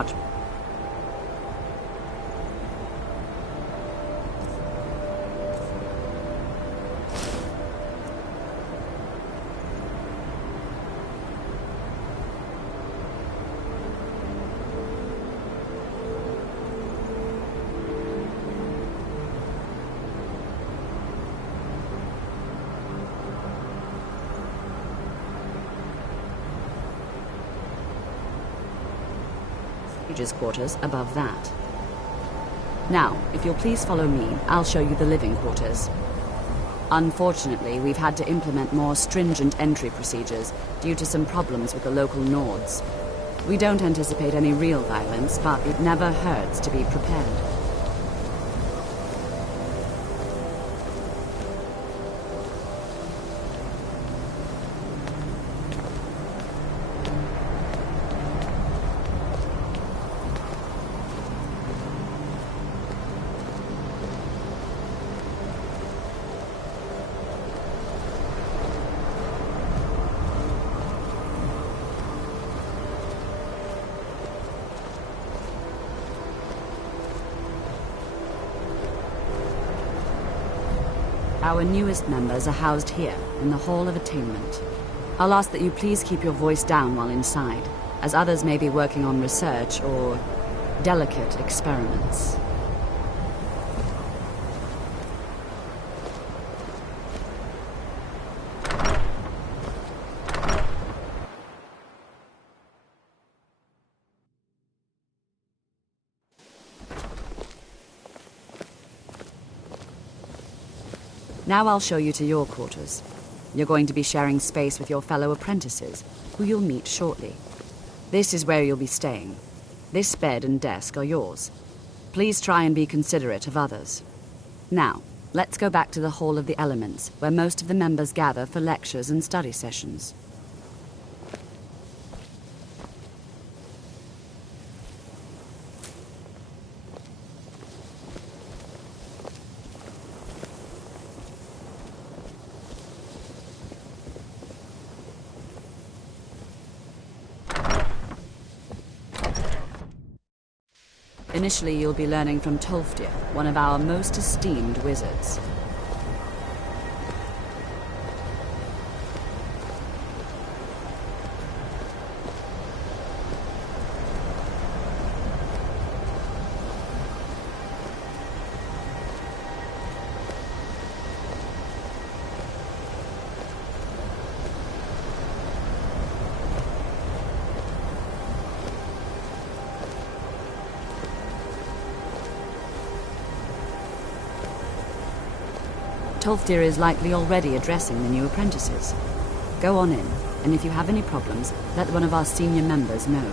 quarters above that. Now, if you'll please follow me, I'll show you the living quarters. Unfortunately, we've had to implement more stringent entry procedures due to some problems with the local Nords. We don't anticipate any real violence, but it never hurts to be prepared. Our newest members are housed here, in the Hall of Attainment. I'll ask that you please keep your voice down while inside, as others may be working on research or delicate experiments. Now I'll show you to your quarters. You're going to be sharing space with your fellow apprentices, who you'll meet shortly. This is where you'll be staying. This bed and desk are yours. Please try and be considerate of others. Now, let's go back to the Hall of the Elements, where most of the members gather for lectures and study sessions. Initially, you'll be learning from Tolfdir, one of our most esteemed wizards. Tolfdir is likely already addressing the new apprentices. Go on in, and if you have any problems, let one of our senior members know.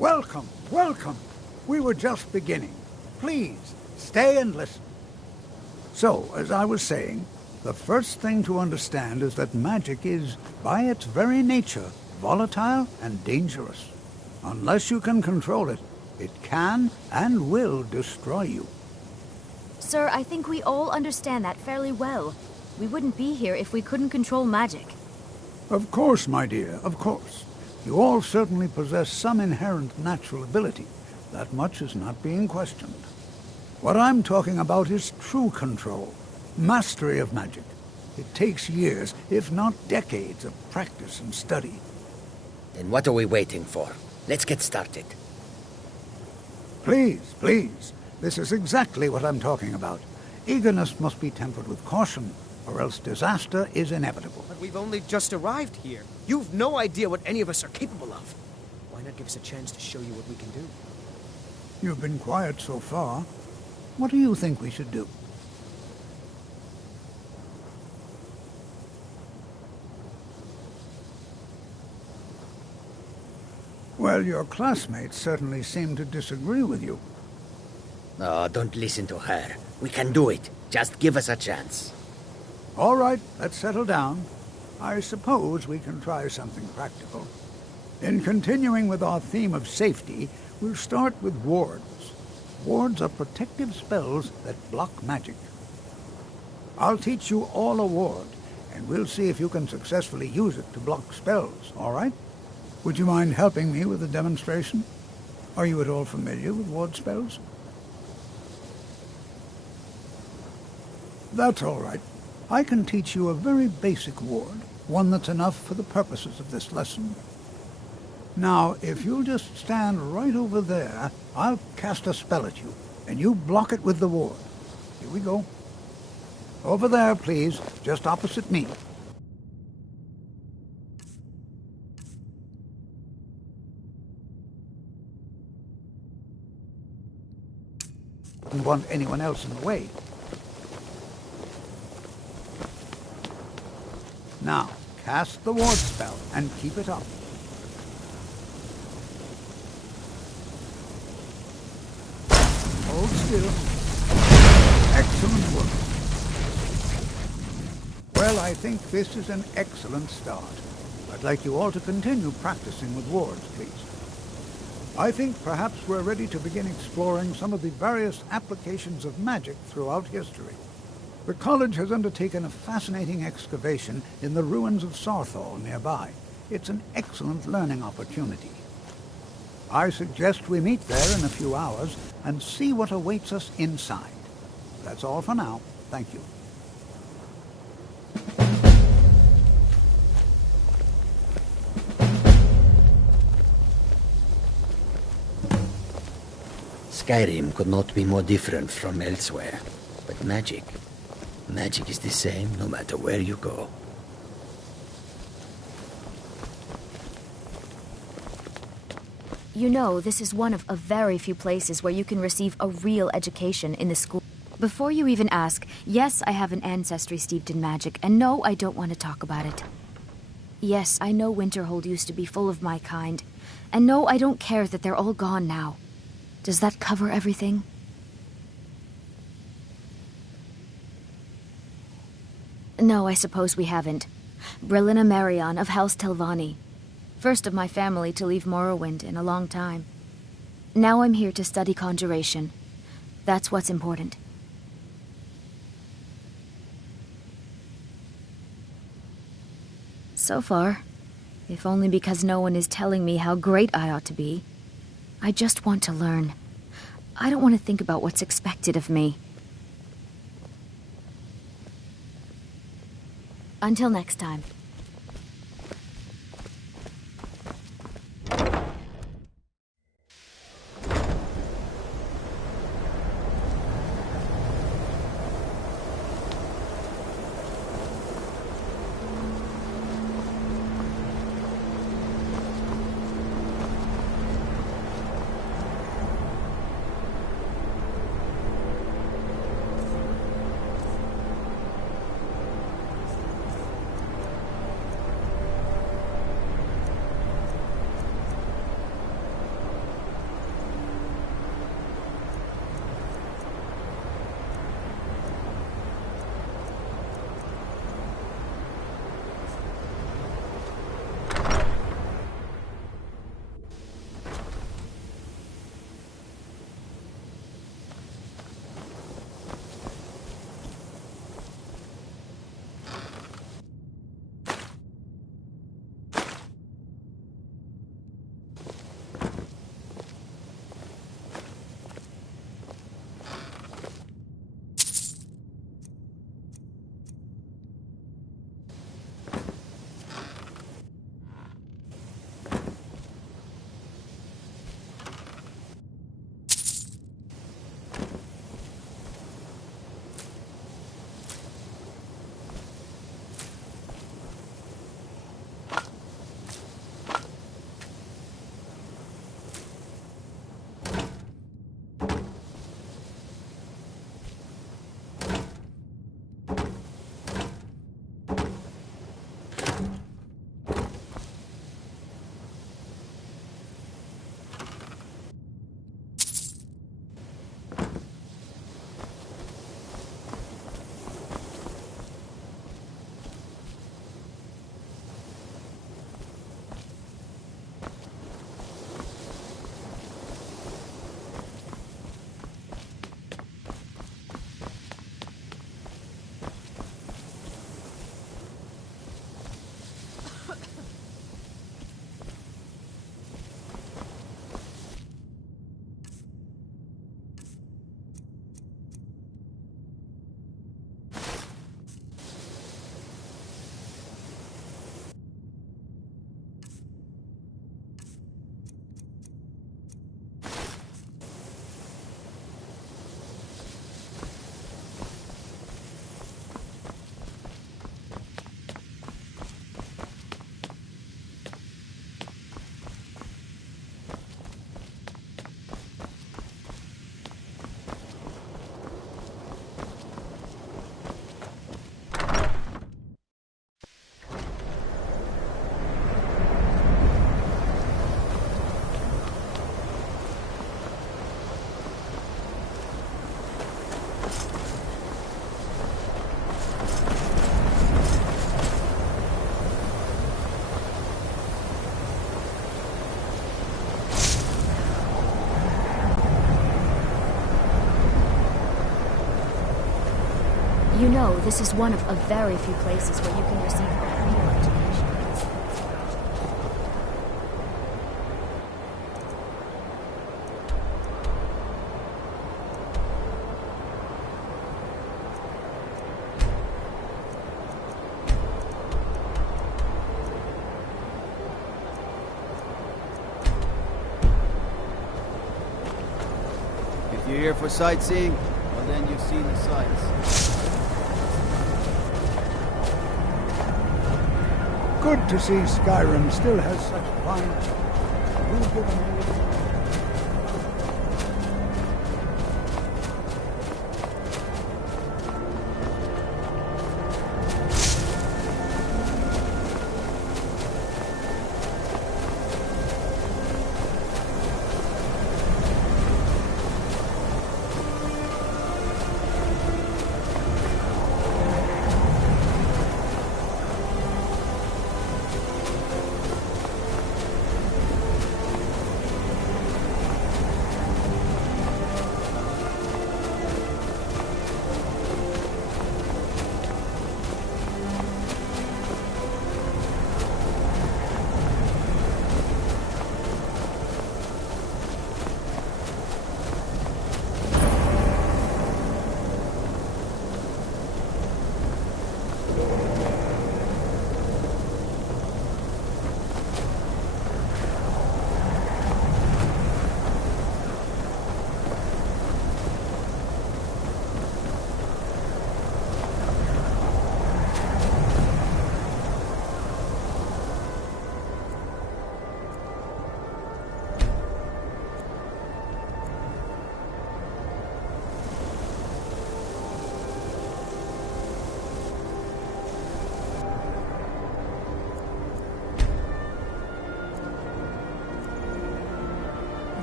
Welcome, welcome. We were just beginning. Please, stay and listen. So, as I was saying, the first thing to understand is that magic is, by its very nature, volatile and dangerous. Unless you can control it, it can and will destroy you. Sir, I think we all understand that fairly well. We wouldn't be here if we couldn't control magic. Of course, my dear, of course. You all certainly possess some inherent natural ability. That much is not being questioned. What I'm talking about is true control, mastery of magic. It takes years, if not decades, of practice and study. Then what are we waiting for? Let's get started. Please, please. This is exactly what I'm talking about. Eagerness must be tempered with caution, or else disaster is inevitable. But we've only just arrived here. You've no idea what any of us are capable of. Why not give us a chance to show you what we can do? You've been quiet so far. What do you think we should do? Well, your classmates certainly seem to disagree with you. Oh, don't listen to her. We can do it. Just give us a chance. All right, let's settle down. I suppose we can try something practical. In continuing with our theme of safety, we'll start with wards. Wards are protective spells that block magic. I'll teach you all a ward, and we'll see if you can successfully use it to block spells, all right? Would you mind helping me with the demonstration? Are you at all familiar with ward spells? That's all right. I can teach you a very basic ward, one that's enough for the purposes of this lesson. Now, if you'll just stand right over there, I'll cast a spell at you, and you block it with the ward. Here we go. Over there, please, just opposite me. Don't want anyone else in the way. Now, cast the ward spell and keep it up. Hold still. Excellent work. Well, I think this is an excellent start. I'd like you all to continue practicing with wards, please. I think perhaps we're ready to begin exploring some of the various applications of magic throughout history. The college has undertaken a fascinating excavation in the ruins of Sarthal nearby. It's an excellent learning opportunity. I suggest we meet there in a few hours and see what awaits us inside. That's all for now. Thank you. Skyrim could not be more different from elsewhere. But magic is the same no matter where you go. You know, this is one of a very few places where you can receive a real education in the school. Before you even ask, yes, I have an ancestry steeped in magic, and no, I don't want to talk about it. Yes, I know Winterhold used to be full of my kind, and no, I don't care that they're all gone now. Does that cover everything? No, I suppose we haven't. Brillina Marion of House Telvanni. First of my family to leave Morrowind in a long time. Now I'm here to study conjuration. That's what's important. So far, if only because no one is telling me how great I ought to be. I just want to learn. I don't want to think about what's expected of me. Until next time. know, this is one of a very few places where you can receive a real education. If you're here for sightseeing, well then you've seen the sights. Good to see Skyrim still has such fine... rejuvenated...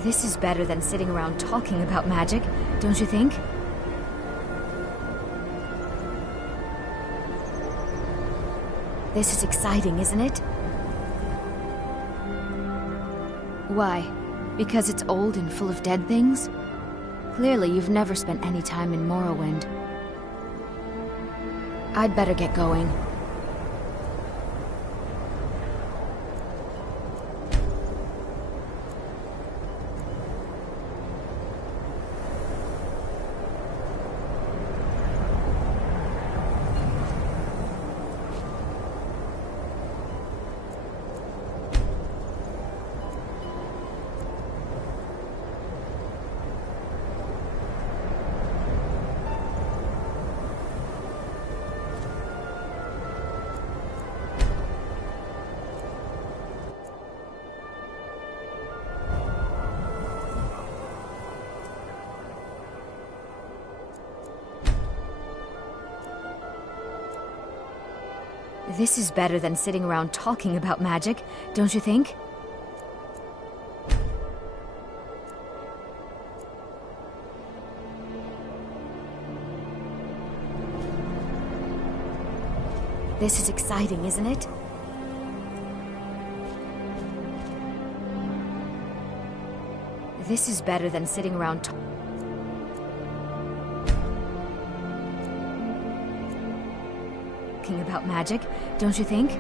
This is better than sitting around talking about magic, don't you think? This is exciting, isn't it? Why? Because it's old and full of dead things? Clearly, you've never spent any time in Morrowind. I'd better get going. This is better than sitting around talking about magic, don't you think? This is exciting, isn't it? This is better than sitting around talking about magic, don't you think?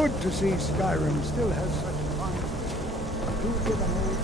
Good to see Skyrim still has such fine. Do give an old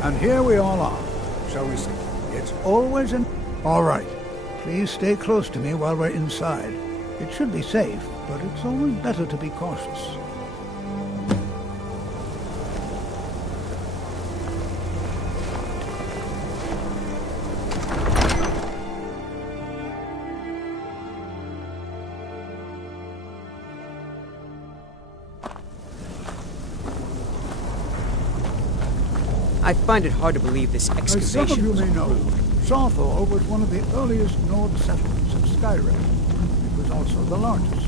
And here we all are, shall we say. It's always an... All right. Please stay close to me while we're inside. It should be safe, but it's always better to be cautious. I find it hard to believe this excavation. As some of you may know, Sarthor was one of the earliest Nord settlements of Skyrim. It was also the largest.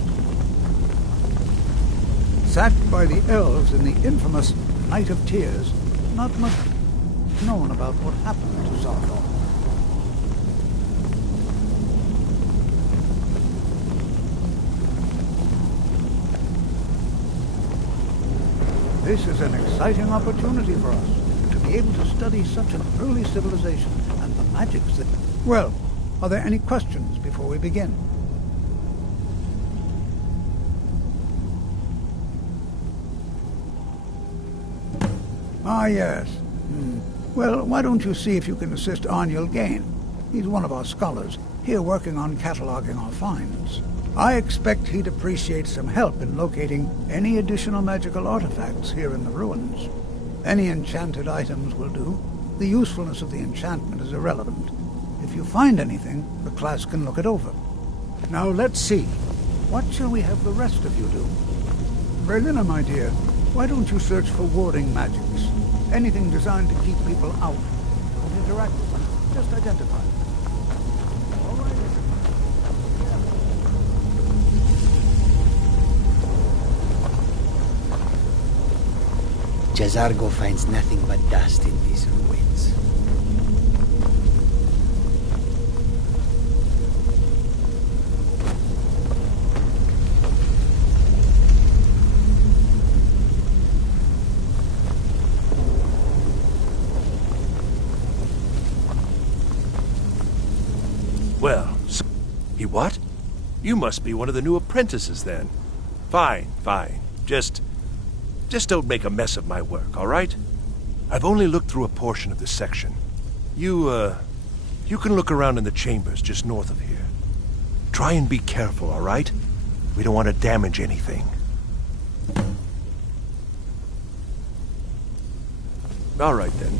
Sacked by the elves in the infamous Night of Tears, not much known about what happened to Sarthor. This is an exciting opportunity for us. Be able to study such an early civilization and the magics that... Well, are there any questions before we begin? Ah, yes. Well, why don't you see if you can assist Arniel Gain? He's one of our scholars, here working on cataloging our finds. I expect he'd appreciate some help in locating any additional magical artifacts here in the ruins. Any enchanted items will do. The usefulness of the enchantment is irrelevant. If you find anything, the class can look it over. Now let's see. What shall we have the rest of you do? Berlina, my dear, why don't you search for warding magics? Anything designed to keep people out. Don't interact with them, just identify them. Jazargo finds nothing but dust in these ruins. Well, so he what? You must be one of the new apprentices then. Fine. Just don't make a mess of my work, all right? I've only looked through a portion of this section. You can look around in the chambers just north of here. Try and be careful, all right? We don't want to damage anything. All right, then.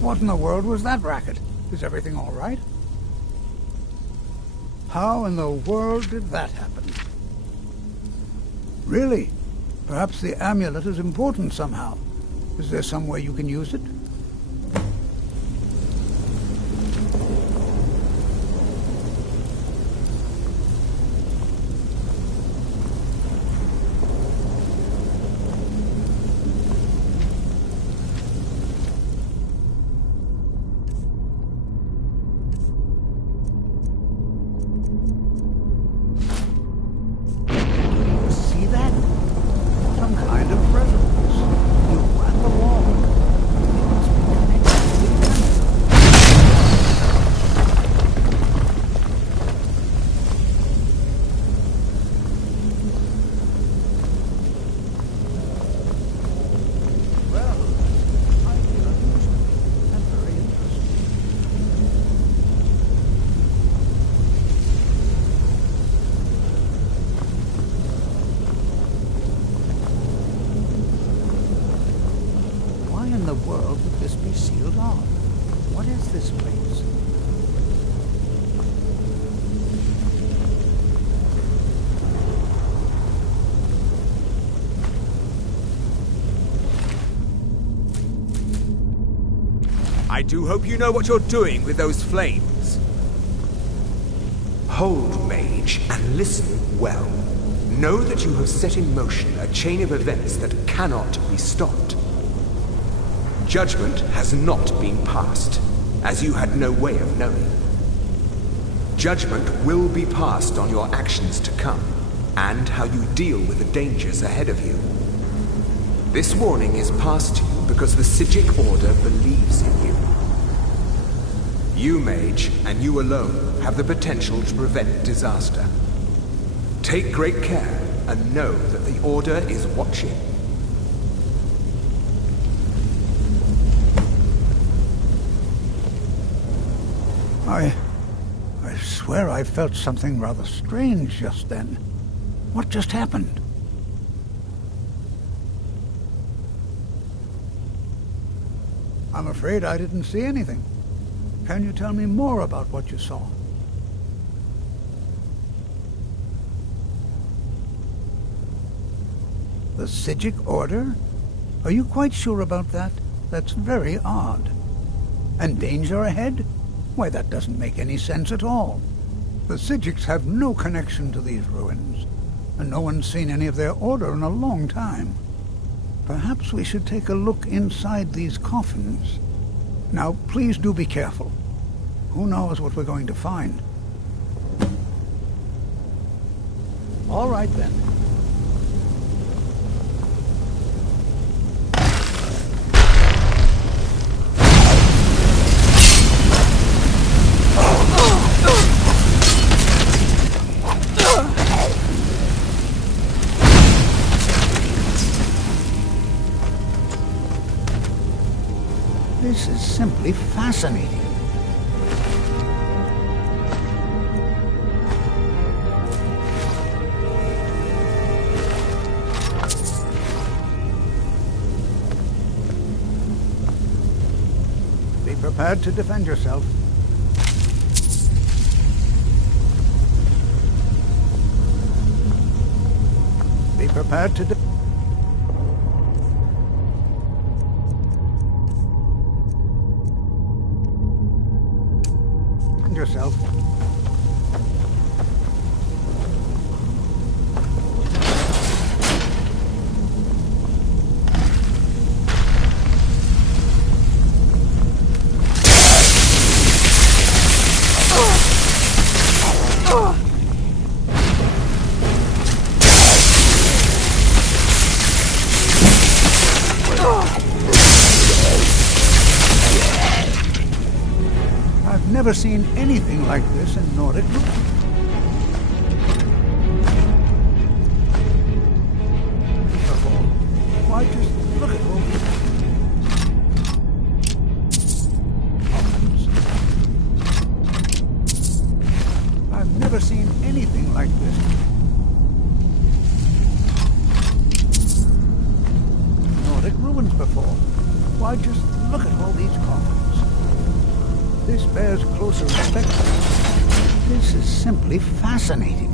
What in the world was that racket? Is everything all right? How in the world did that happen? Really? Perhaps the amulet is important somehow. Is there some way you can use it? the world would this be sealed off? What is this place? I do hope you know what you're doing with those flames. Hold, mage, and listen well. Know that you have set in motion a chain of events that cannot be stopped. Judgment has not been passed, as you had no way of knowing. Judgment will be passed on your actions to come, and how you deal with the dangers ahead of you. This warning is passed to you because the Psijic Order believes in you. You, mage, and you alone, have the potential to prevent disaster. Take great care, and know that the Order is watching. I swear I felt something rather strange just then. What just happened? I'm afraid I didn't see anything. Can you tell me more about what you saw? The Psijic Order? Are you quite sure about that? That's very odd. And danger ahead? Why, that doesn't make any sense at all. The Psijics have no connection to these ruins, and no one's seen any of their order in a long time. Perhaps we should take a look inside these coffins. Now, please do be careful. Who knows what we're going to find? All right, then. This is simply fascinating. Be prepared to defend yourself. Be prepared to defend yourself. I've never seen anything like this in Nordic ruins. Why, just look at all these coffins. I've never seen anything like this. Nordic ruins before. Why, just look at all these coffins. This bears closer respect. This is simply fascinating.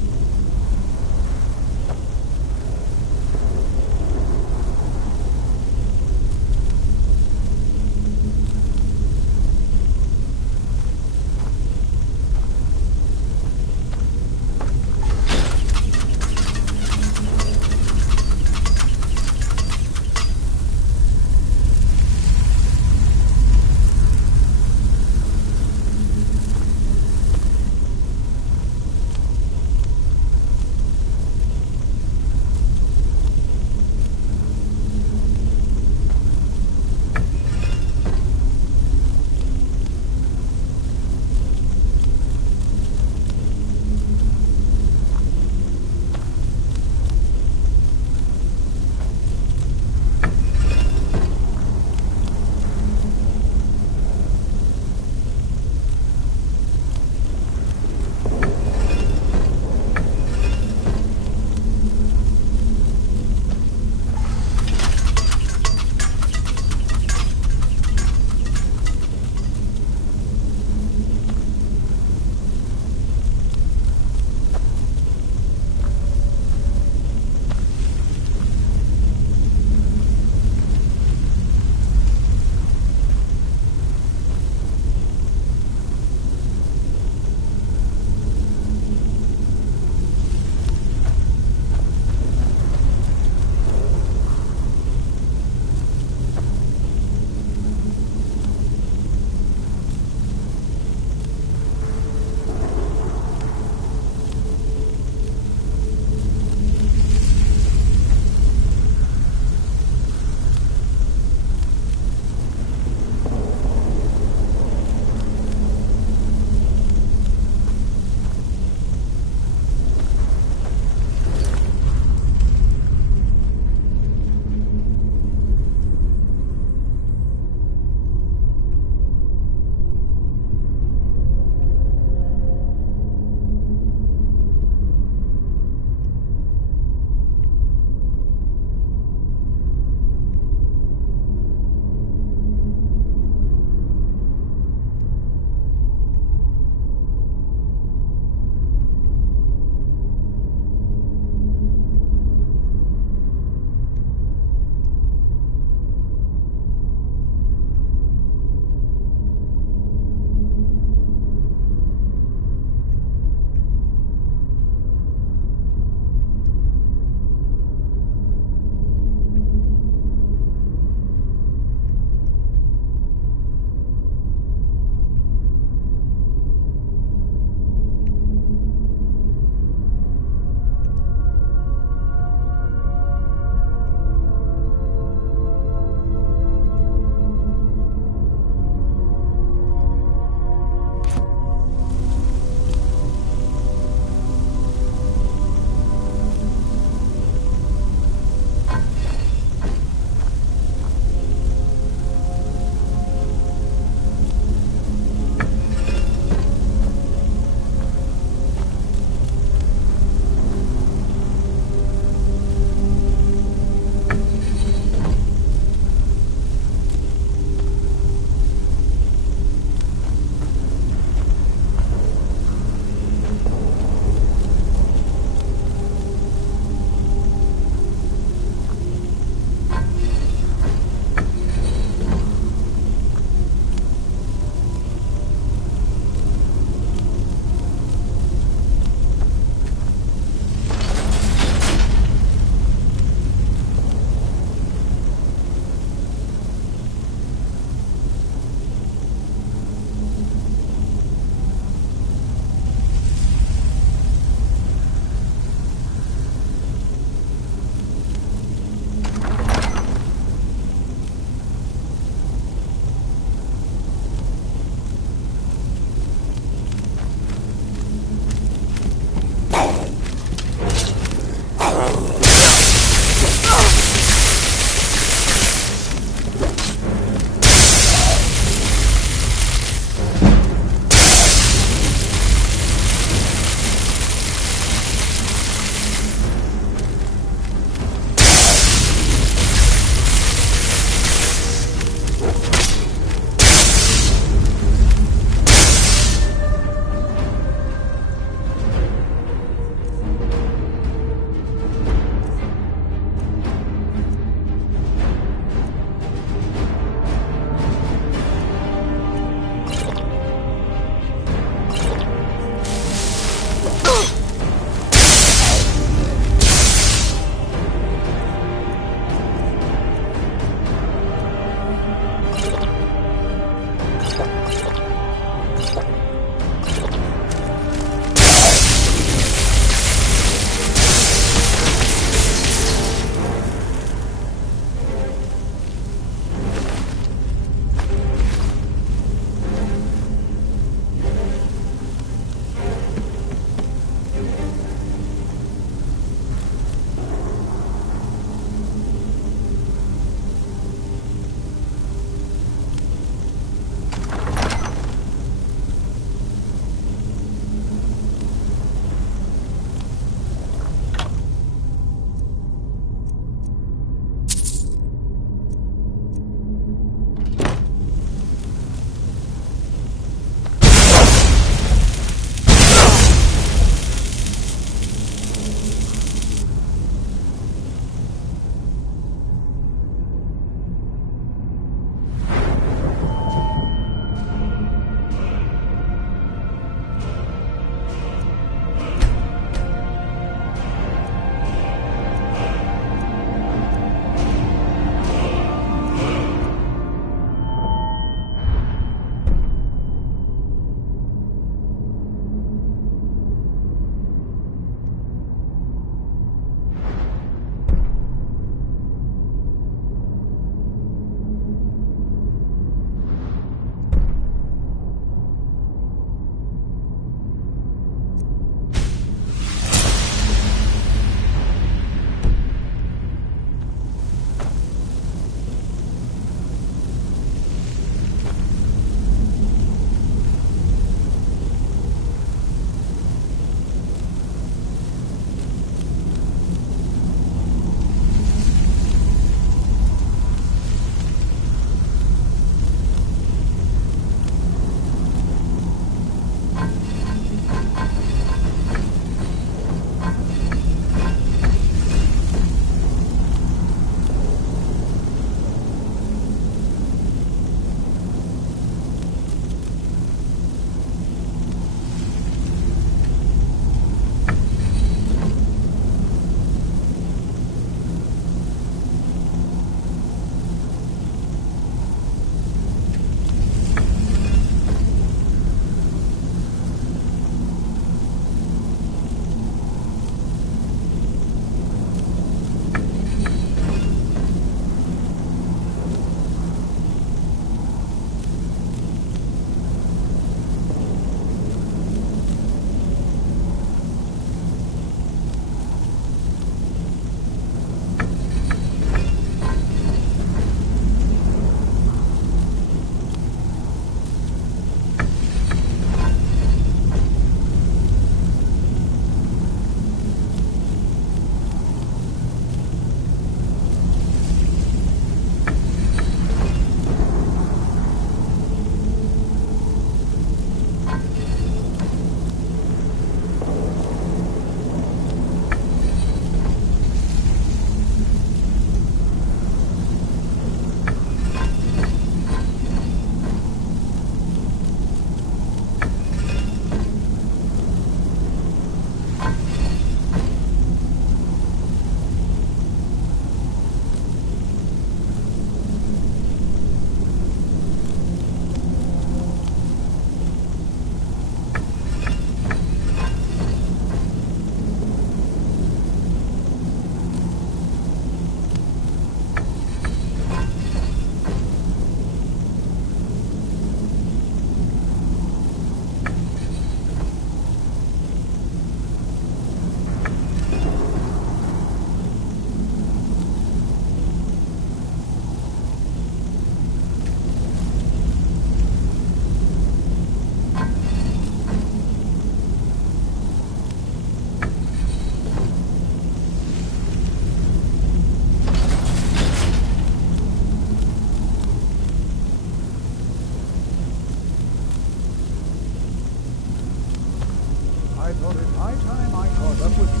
I thought it high time I caught up with you.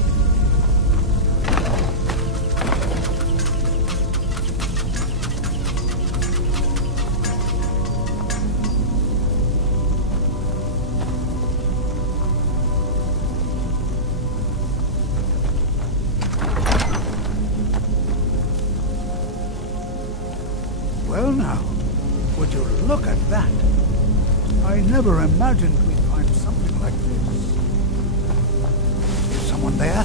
Well now, would you look at that? I never imagined we'd find something like this. Is someone there?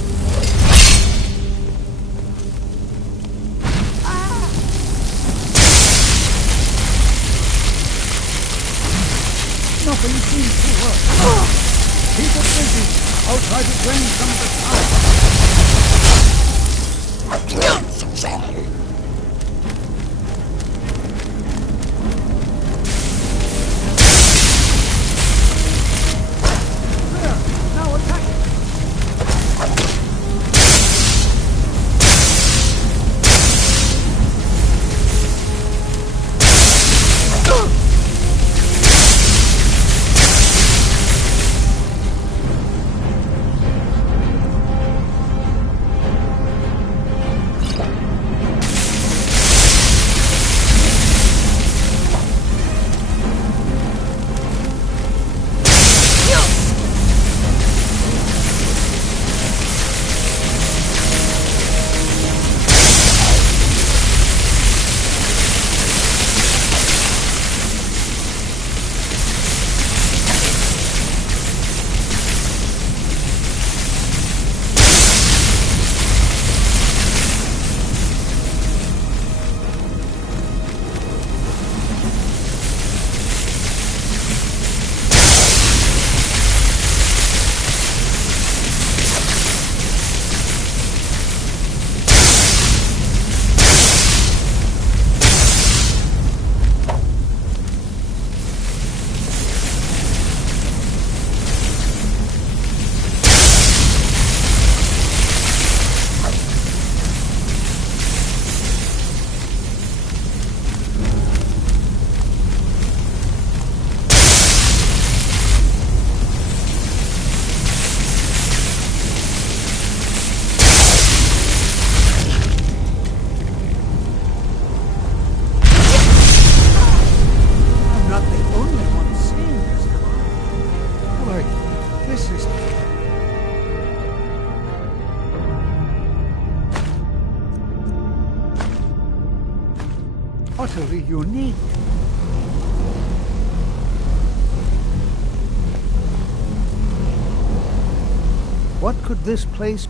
Nothing seems to work. Keep it busy. I'll try to drain some of the power. Utterly unique. What could this place...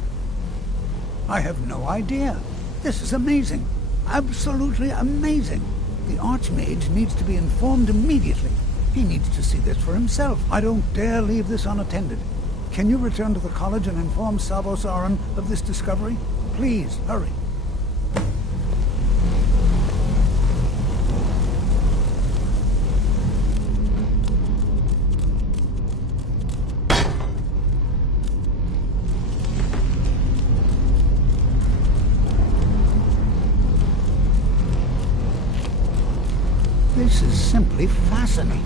I have no idea. This is amazing. Absolutely amazing. The Archmage needs to be informed immediately. He needs to see this for himself. I don't dare leave this unattended. Can you return to the college and inform Savos Aran of this discovery? Please, hurry. This is simply fascinating.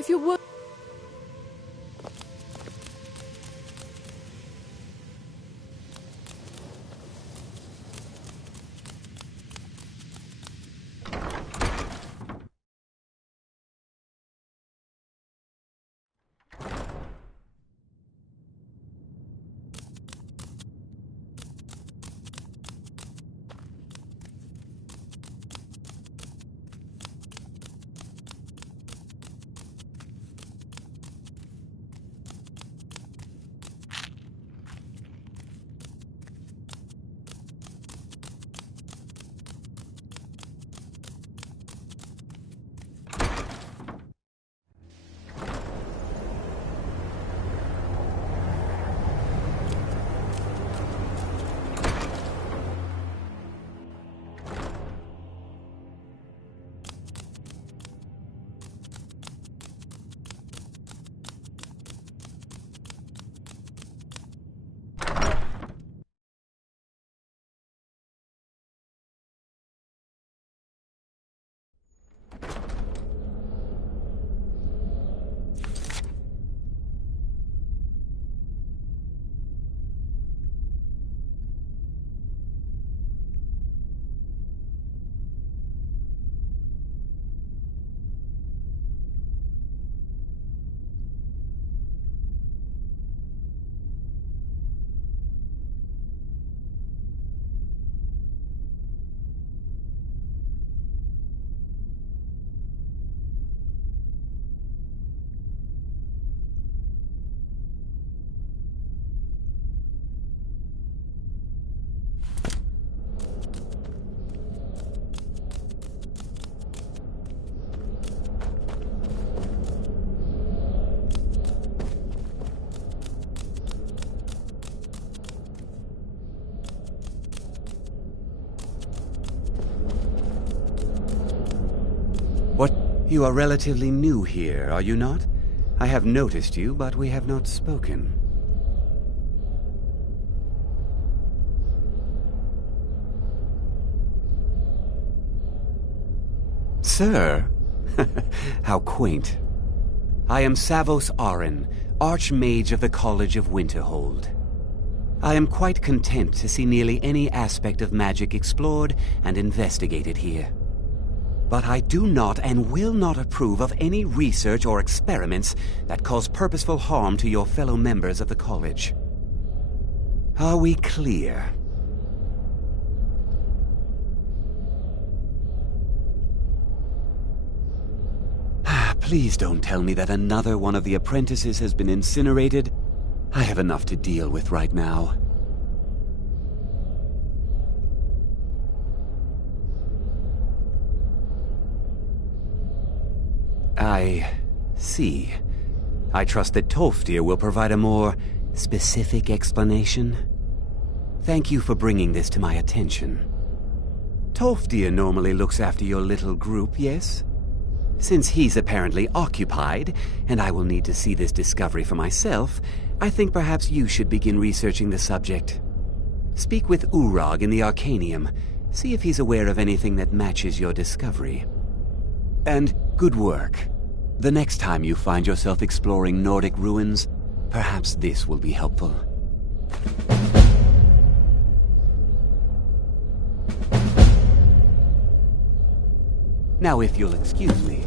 If you would. You are relatively new here, are you not? I have noticed you, but we have not spoken. Sir? How quaint. I am Savos Arin, Archmage of the College of Winterhold. I am quite content to see nearly any aspect of magic explored and investigated here. But I do not and will not approve of any research or experiments that cause purposeful harm to your fellow members of the college. Are we clear? Please don't tell me that another one of the apprentices has been incinerated. I have enough to deal with right now. I see. I trust that Tolfdir will provide a more specific explanation. Thank you for bringing this to my attention. Tolfdir normally looks after your little group, yes? Since he's apparently occupied, and I will need to see this discovery for myself, I think perhaps you should begin researching the subject. Speak with Urag in the Arcanium. See if he's aware of anything that matches your discovery. And good work. The next time you find yourself exploring Nordic ruins, perhaps this will be helpful. Now, if you'll excuse me.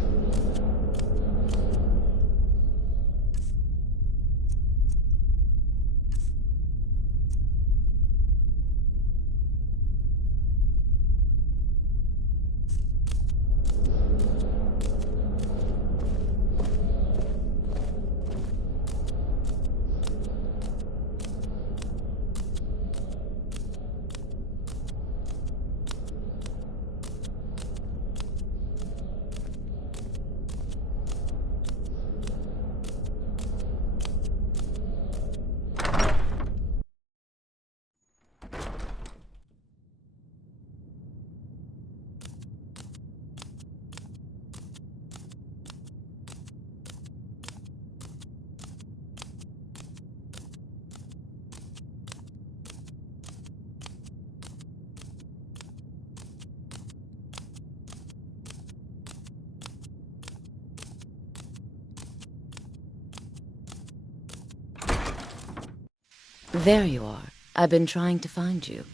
There you are. I've been trying to find you.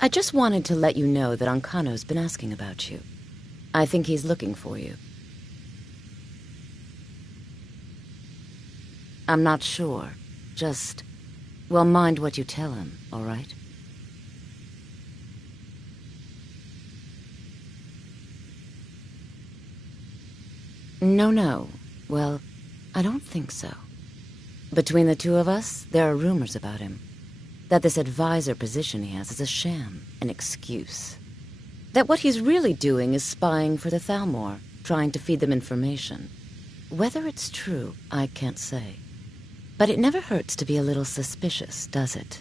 I just wanted to let you know that Ancano's been asking about you. I think he's looking for you. I'm not sure. Just, well, mind what you tell him, all right? No. Well, I don't think so. Between the two of us, there are rumors about him. That this advisor position he has is a sham, an excuse. That what he's really doing is spying for the Thalmor, trying to feed them information. Whether it's true, I can't say. But it never hurts to be a little suspicious, does it?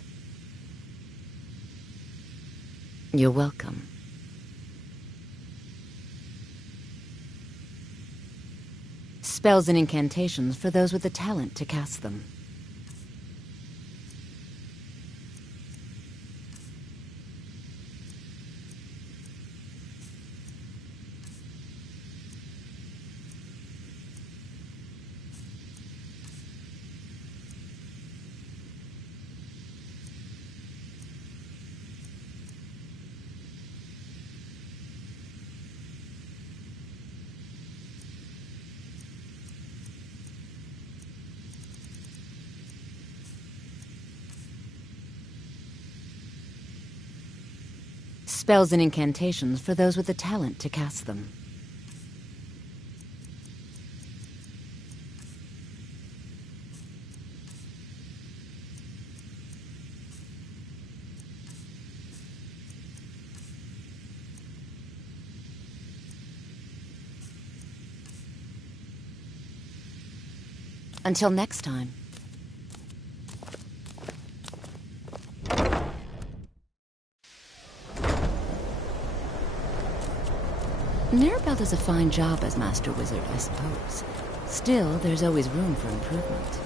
You're welcome. Spells and incantations for those with the talent to cast them. Spells and incantations for those with the talent to cast them. Until next time. Mirabelle does a fine job as Master Wizard, I suppose. Still, there's always room for improvement.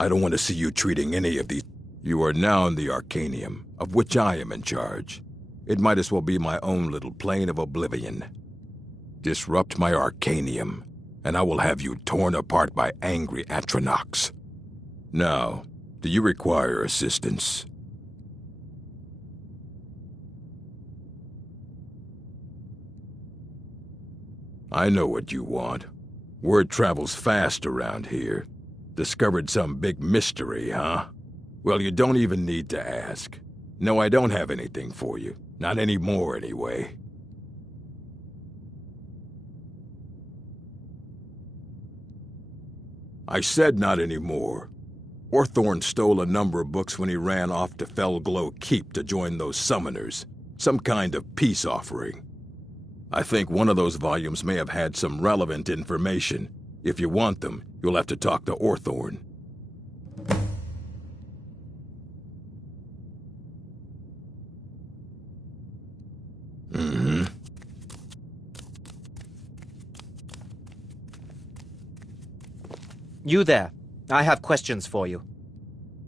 I don't want to see you treating any of these. You are now in the Arcanium, of which I am in charge. It might as well be my own little plane of oblivion. Disrupt my Arcanium, and I will have you torn apart by angry Atronachs. Now, do you require assistance? I know what you want. Word travels fast around here. Discovered some big mystery, huh? Well, you don't even need to ask. No, I don't have anything for you. Not anymore, anyway. I said not anymore. Orthorn stole a number of books when he ran off to Felglow Keep to join those summoners. Some kind of peace offering. I think one of those volumes may have had some relevant information. If you want them, you'll have to talk to Orthorn. Mm-hmm. You there. I have questions for you.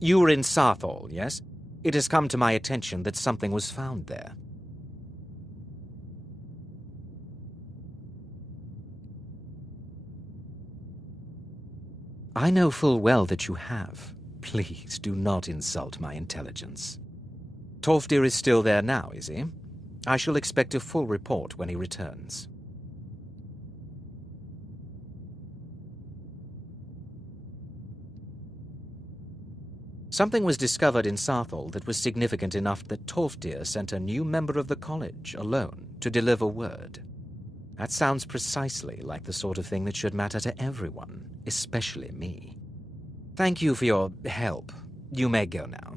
You were in Sarthol, yes? It has come to my attention that something was found there. I know full well that you have. Please do not insult my intelligence. Tolfdir is still there now, is he? I shall expect a full report when he returns. Something was discovered in Sarthol that was significant enough that Tolfdir sent a new member of the college, alone, to deliver word. That sounds precisely like the sort of thing that should matter to everyone, especially me. Thank you for your help. You may go now.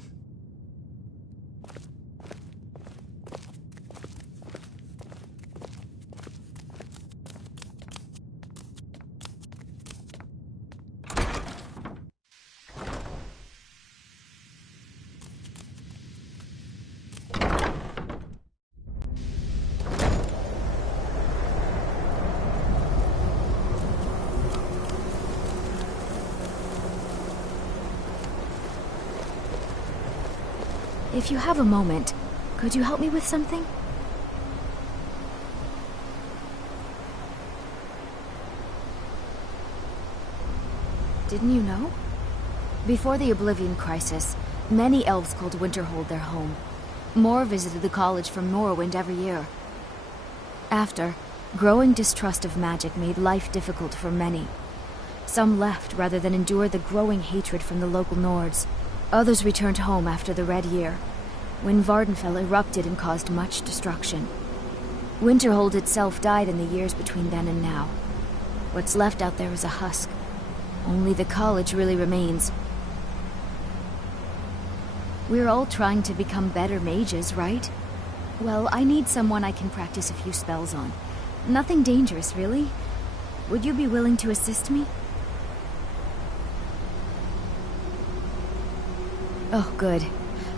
If you have a moment, could you help me with something? Didn't you know? Before the Oblivion Crisis, many elves called Winterhold their home. More visited the college from Morrowind every year. After, growing distrust of magic made life difficult for many. Some left rather than endure the growing hatred from the local Nords. Others returned home after the Red Year, when Vardenfell erupted and caused much destruction. Winterhold itself died in the years between then and now. What's left out there is a husk. Only the college really remains. We're all trying to become better mages, right? Well, I need someone I can practice a few spells on. Nothing dangerous, really. Would you be willing to assist me? Oh, good.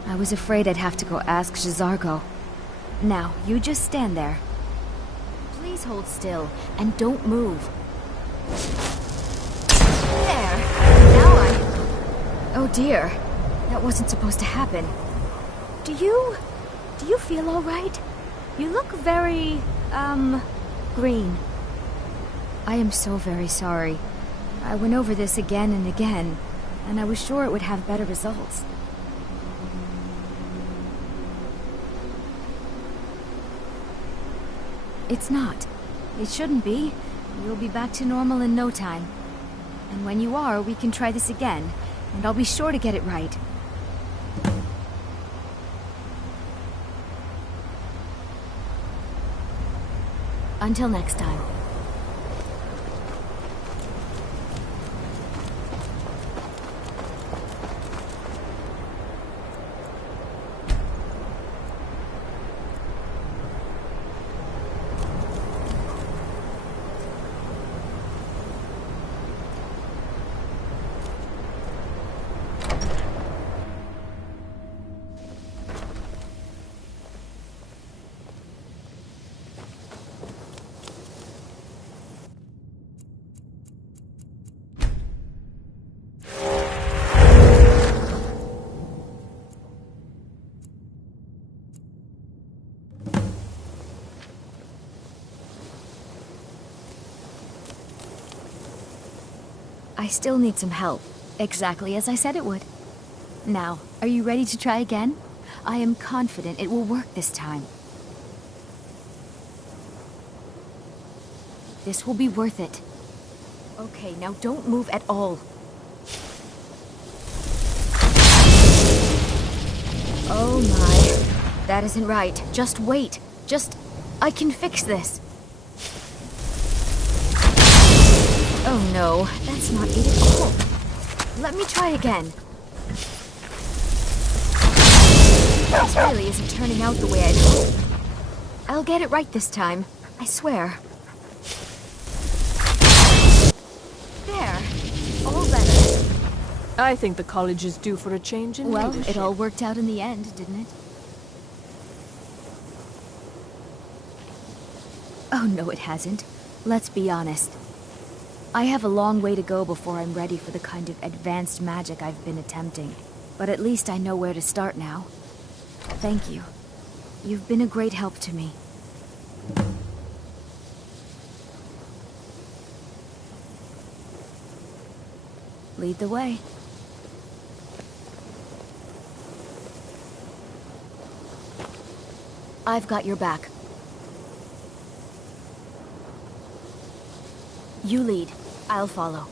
I was afraid I'd have to go ask J'zargo. Now, you just stand there. Please hold still, and don't move. There! Now Oh dear. That wasn't supposed to happen. Do you feel all right? You look very, green. I am so very sorry. I went over this again and again, and I was sure it would have better results. It's not. It shouldn't be. You'll be back to normal in no time. And when you are, we can try this again, and I'll be sure to get it right. Until next time. I still need some help. Exactly as I said it would. Now, are you ready to try again? I am confident it will work this time. This will be worth it. Okay, now don't move at all. Oh my. That isn't right. Just wait. I can fix this. Oh no, that's not it at all. Let me try again. This really isn't turning out the way I'd hoped. I'll get it right this time. I swear. There. All better. I think the college is due for a change in leadership. It all worked out in the end, didn't it? Oh, no, it hasn't. Let's be honest. I have a long way to go before I'm ready for the kind of advanced magic I've been attempting. But at least I know where to start now. Thank you. You've been a great help to me. Lead the way. I've got your back. You lead. I'll follow.